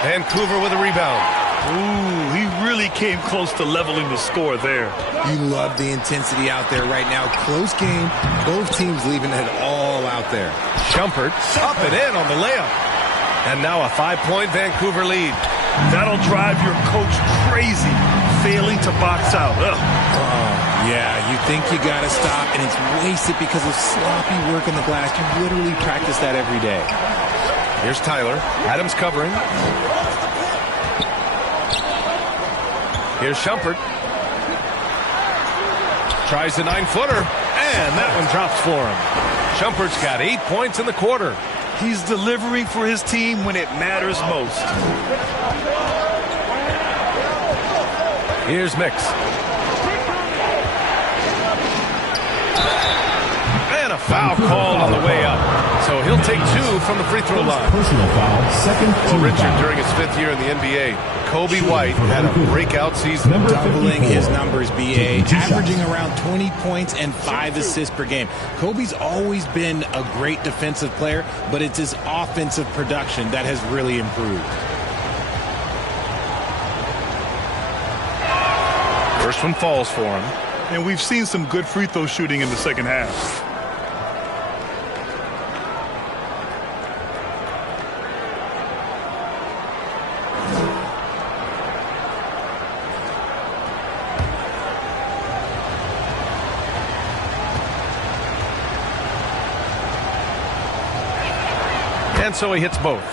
Vancouver with a rebound. Ooh, he really came close to leveling the score there. You love the intensity out there right now. Close game. Both teams leaving it all out there. Shumpert up and in on the layup. And now a 5-point Vancouver lead. That'll drive your coach crazy, failing to box out. Yeah, you think you got to stop, and it's wasted because of sloppy work in the glass. You literally practice that every day. Here's Tyler. Adams covering. Here's Shumpert. Tries the 9-footer, and that one drops for him. Shumpert's got 8 points in the quarter. He's delivering for his team when it matters most. Here's Mix. And a foul called on the way up. So he'll take 2 from the free throw line. Personal foul, second Well, Richard, during his 5th year in the NBA, Kobe White had a breakout season. Doubling his numbers, B.A., averaging around 20 points and 5 assists per game. Kobe's always been a great defensive player, but it's his offensive production that has really improved. First one falls for him. And we've seen some good free throw shooting in the second half. And so he hits both.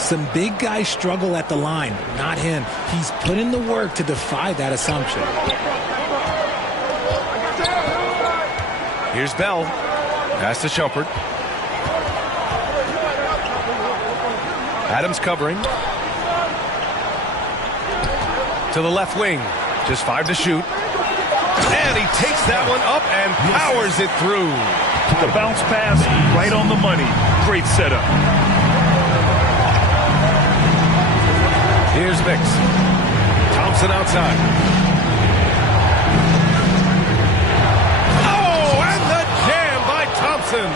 Some big guys struggle at the line, not him. He's put in the work to defy that assumption. Here's Bell. Pass to Shumpert. Adams covering. To the left wing. Just 5 to shoot. And he takes that one up and powers it through. The bounce pass right on the money. Great setup. Here's Mix. Thompson outside. Oh, and the jam by Thompson.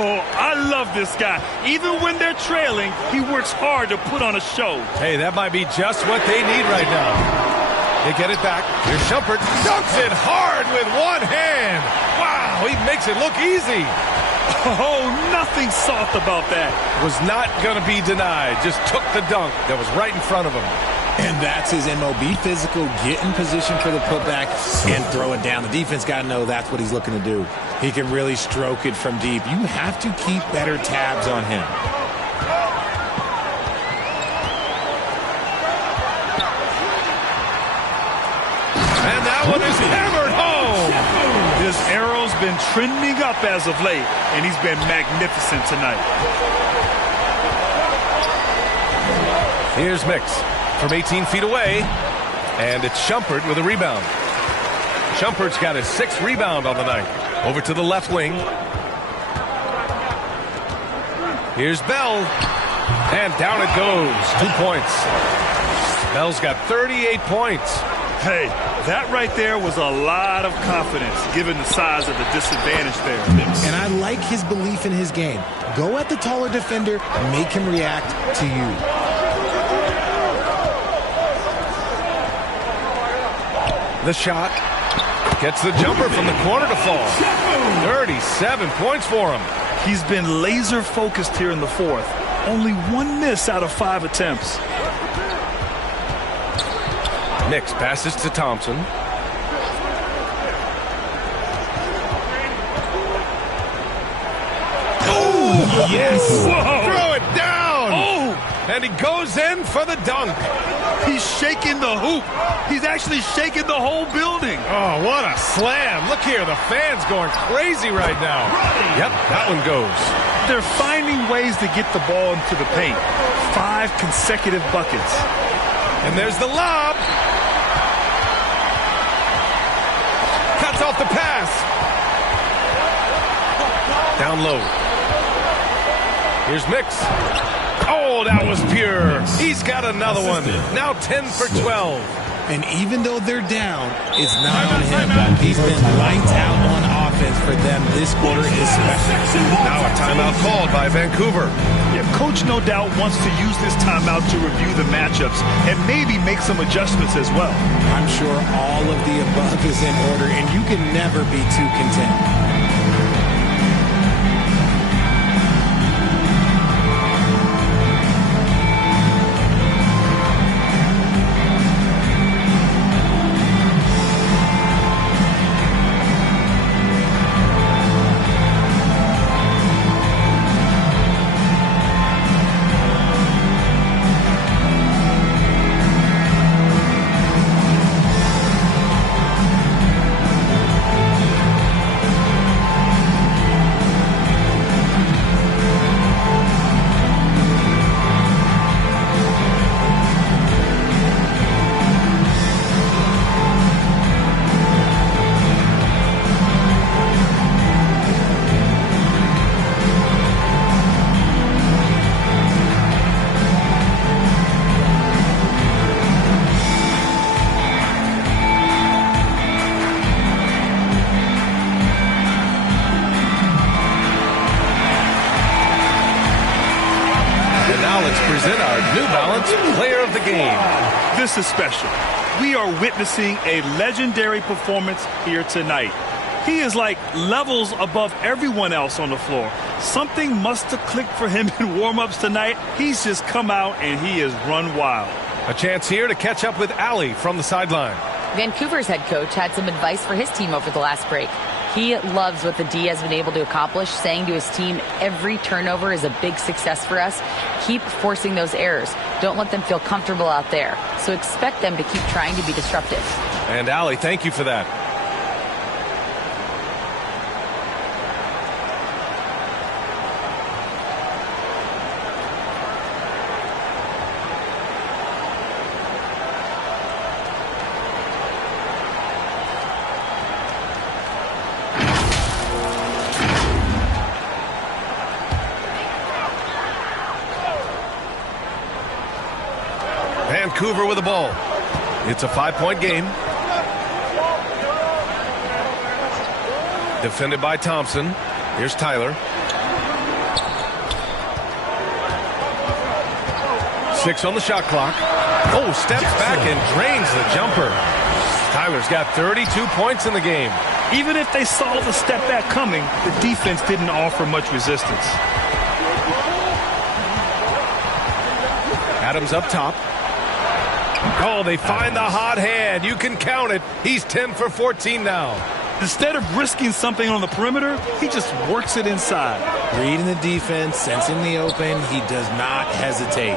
Oh, I love this guy. Even when they're trailing, he works hard to put on a show. Hey, that might be just what they need right now. They get it back. Here's Shumpert. Dunks it hard with one hand. Wow, he makes it look easy. Oh, nothing soft about that. Was not going to be denied. Just took the dunk that was right in front of him. And that's his MOB, physical, get in position for the putback and throw it down. The defense got to know that's what he's looking to do. He can really stroke it from deep. You have to keep better tabs on him. And that one is hammered home. This arrow's been trending up as of late, and he's been magnificent tonight. Here's Mix from 18 feet away, and it's Shumpert with a rebound. Shumpert's got his 6th rebound on the night. Over to the left wing. Here's Bell, and down it goes. 2 points. Bell's got 38 points. Hey, that right there was a lot of confidence, given the size of the disadvantage there. And I like his belief in his game. Go at the taller defender, make him react to you. The shot. Gets the jumper from the corner to fall. 37 points for him. He's been laser focused here in the 4th. Only 1 miss out of 5 attempts. Mix passes to Thompson. Oh, yes! Whoa. Throw it down! Oh! And he goes in for the dunk. He's shaking the hoop. He's actually shaking the whole building. Oh, what a slam. Look here, the fans going crazy right now. Yep, that one goes. They're finding ways to get the ball into the paint. 5 consecutive buckets. And there's the lob. Cuts off the pass. Down low. Here's Mix. Oh, Oh, that was pure. He's got another one. Now 10 for 12. And even though they're down, it's not on him. He's been lights out on offense for them this quarter especially. Now a timeout called by Vancouver. Yeah, Coach no doubt wants to use this timeout to review the matchups and maybe make some adjustments as well. I'm sure all of the above is in order, and you can never be too content. Present our New Balance Player of the Game. This is special. We are witnessing a legendary performance here tonight. He is like levels above everyone else on the floor. Something must have clicked for him in warm-ups tonight. He's just come out and he has run wild. A chance here to catch up with Allie from the sideline. Vancouver's head coach had some advice for his team over the last break. He loves what the D has been able to accomplish, saying to his team, every turnover is a big success for us. Keep forcing those errors. Don't let them feel comfortable out there. So expect them to keep trying to be disruptive. And Allie, thank you for that. Vancouver with the ball. It's a 5-point game. Defended by Thompson. Here's Tyler. 6 on the shot clock. Oh, steps back and drains the jumper. Tyler's got 32 points in the game. Even if they saw the step back coming, the defense didn't offer much resistance. Adams up top. Oh, they find the hot hand. You can count it. He's 10 for 14 now. Instead of risking something on the perimeter, he just works it inside. Reading the defense, sensing the open, he does not hesitate.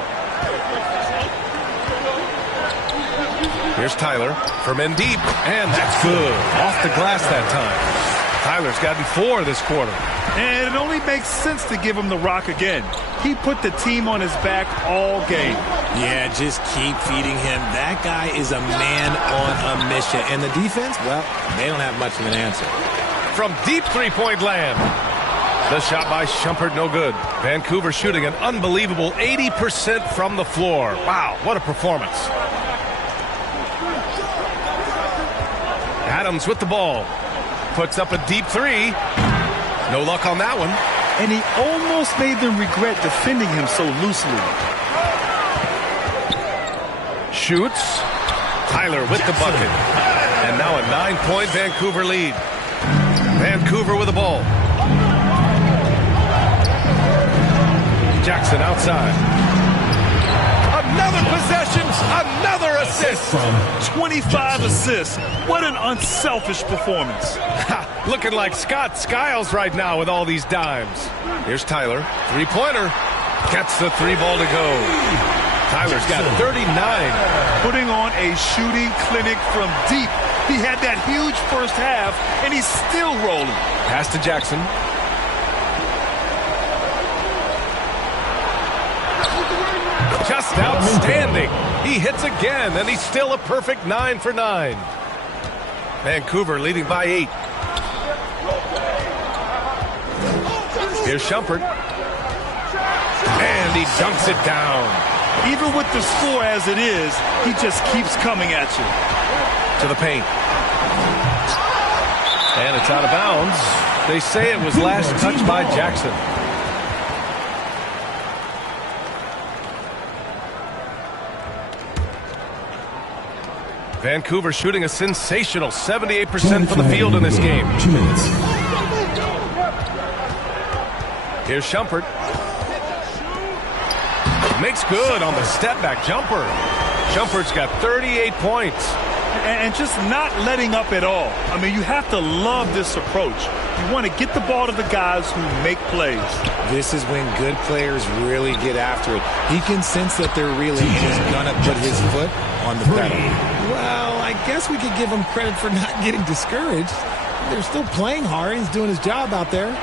Here's Tyler from in deep, and that's good. Off the glass that time. Tyler's gotten 4 this quarter. And it only makes sense to give him the rock again. He put the team on his back all game. Yeah, just keep feeding him. That guy is a man on a mission. And the defense, well, they don't have much of an answer. From deep three-point land. The shot by Shumpert, no good. Vancouver shooting an unbelievable 80% from the floor. Wow, what a performance. Adams with the ball. Puts up a deep 3. No luck on that one. And he almost made them regret defending him so loosely. Shoots. Tyler with the bucket. And now a 9-point Vancouver lead. Vancouver with the ball. Jackson outside. Another possession, another assist. 25 assists. What an unselfish performance. Looking like Scott Skiles right now with all these dimes. Here's Tyler. Three-pointer. Gets the 3 ball to go. Tyler's got 39. Putting on a shooting clinic from deep. He had that huge first half, and he's still rolling. Pass to Jackson. Just outstanding. He hits again, and he's still a perfect 9 for 9. Vancouver leading by 8. Here's Shumpert. And And he dunks it down. Even with the score as it is, he just keeps coming at you. To the paint. And it's out of bounds. They say it was last touched by Jackson. Vancouver shooting a sensational 78% from the field in this game. 2 minutes. Here's Shumpert. Makes good on the step-back jumper. Shumpert's got 38 points. And just not letting up at all. I mean, you have to love this approach. You want to get the ball to the guys who make plays. This is when good players really get after it. He can sense that they're really just going to put his foot on the pedal. Well, I guess we could give him credit for not getting discouraged. They're still playing hard. He's doing his job out there.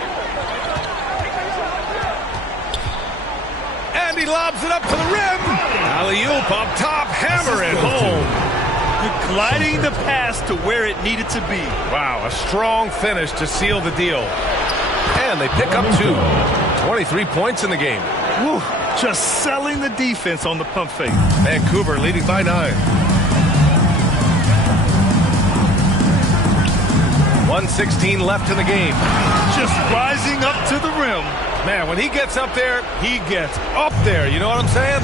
And he lobs it up to the rim. Alley-oop up top, hammer it home. Gliding the pass to where it needed to be. Wow, a strong finish to seal the deal. And they pick up 2. 23 points in the game. Woo, just selling the defense on the pump fake. Vancouver leading by 9. 1:16 left in the game. Just rising up to the rim. Man, when he gets up there, he gets up there. You know what I'm saying?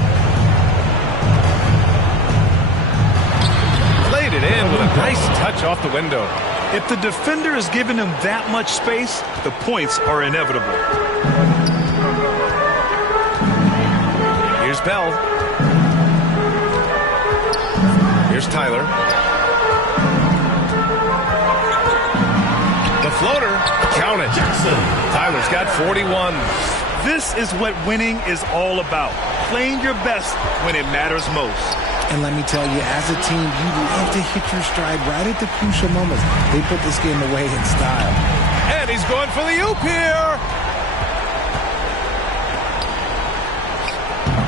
Laid it in with a nice touch off the window. If the defender is giving him that much space, the points are inevitable. Here's Bell. Here's Tyler. The floater. Count it. Jackson. Tyler's got 41. This is what winning is all about. Playing your best when it matters most. And let me tell you, as a team, you love to hit your stride right at the crucial moments. They put this game away in style. And he's going for the oop here.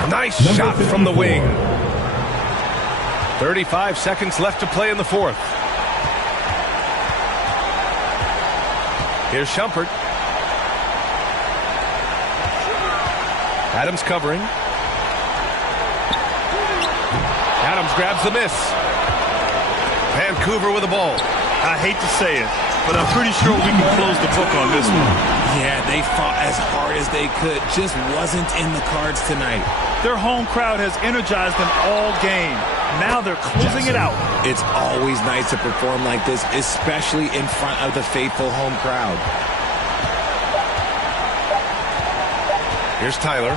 Nice shot from the wing. 35 seconds left to play in the 4th. Here's Shumpert. Adams covering. Adams grabs the miss. Vancouver with the ball. I hate to say it, but I'm pretty sure we can close the book on this one. Yeah, they fought as hard as they could. Just wasn't in the cards tonight. Their home crowd has energized them all game. Now they're closing it out. It's always nice to perform like this, especially in front of the faithful home crowd. Here's Tyler.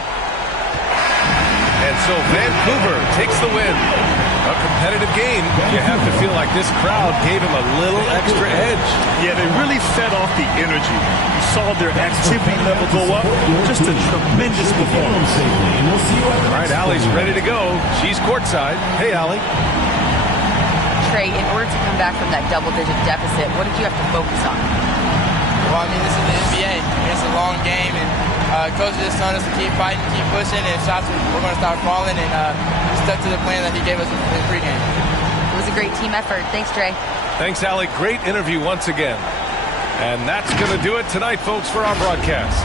And so Vancouver takes the win. A competitive game. You have to feel like this crowd gave him a little extra edge. Yeah, they really fed off the energy. You saw their activity level go up. Just a tremendous performance. All right, Allie's ready to go. She's courtside. Hey, Allie. Trey, in order to come back from that double-digit deficit, what did you have to focus on? Well, I mean, this is the NBA. It's a long game, and Coach just told us to keep fighting, keep pushing, and shots we're going to start falling, and stuck to the plan that he gave us in pregame. It was a great team effort. Thanks, Trey. Thanks, Allie. Great interview once again. And that's going to do it tonight, folks, for our broadcast.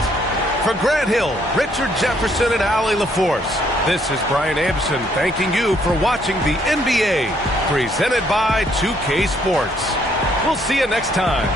For Grant Hill, Richard Jefferson, and Allie LaForce, this is Brian Anderson thanking you for watching the NBA presented by 2K Sports. We'll see you next time.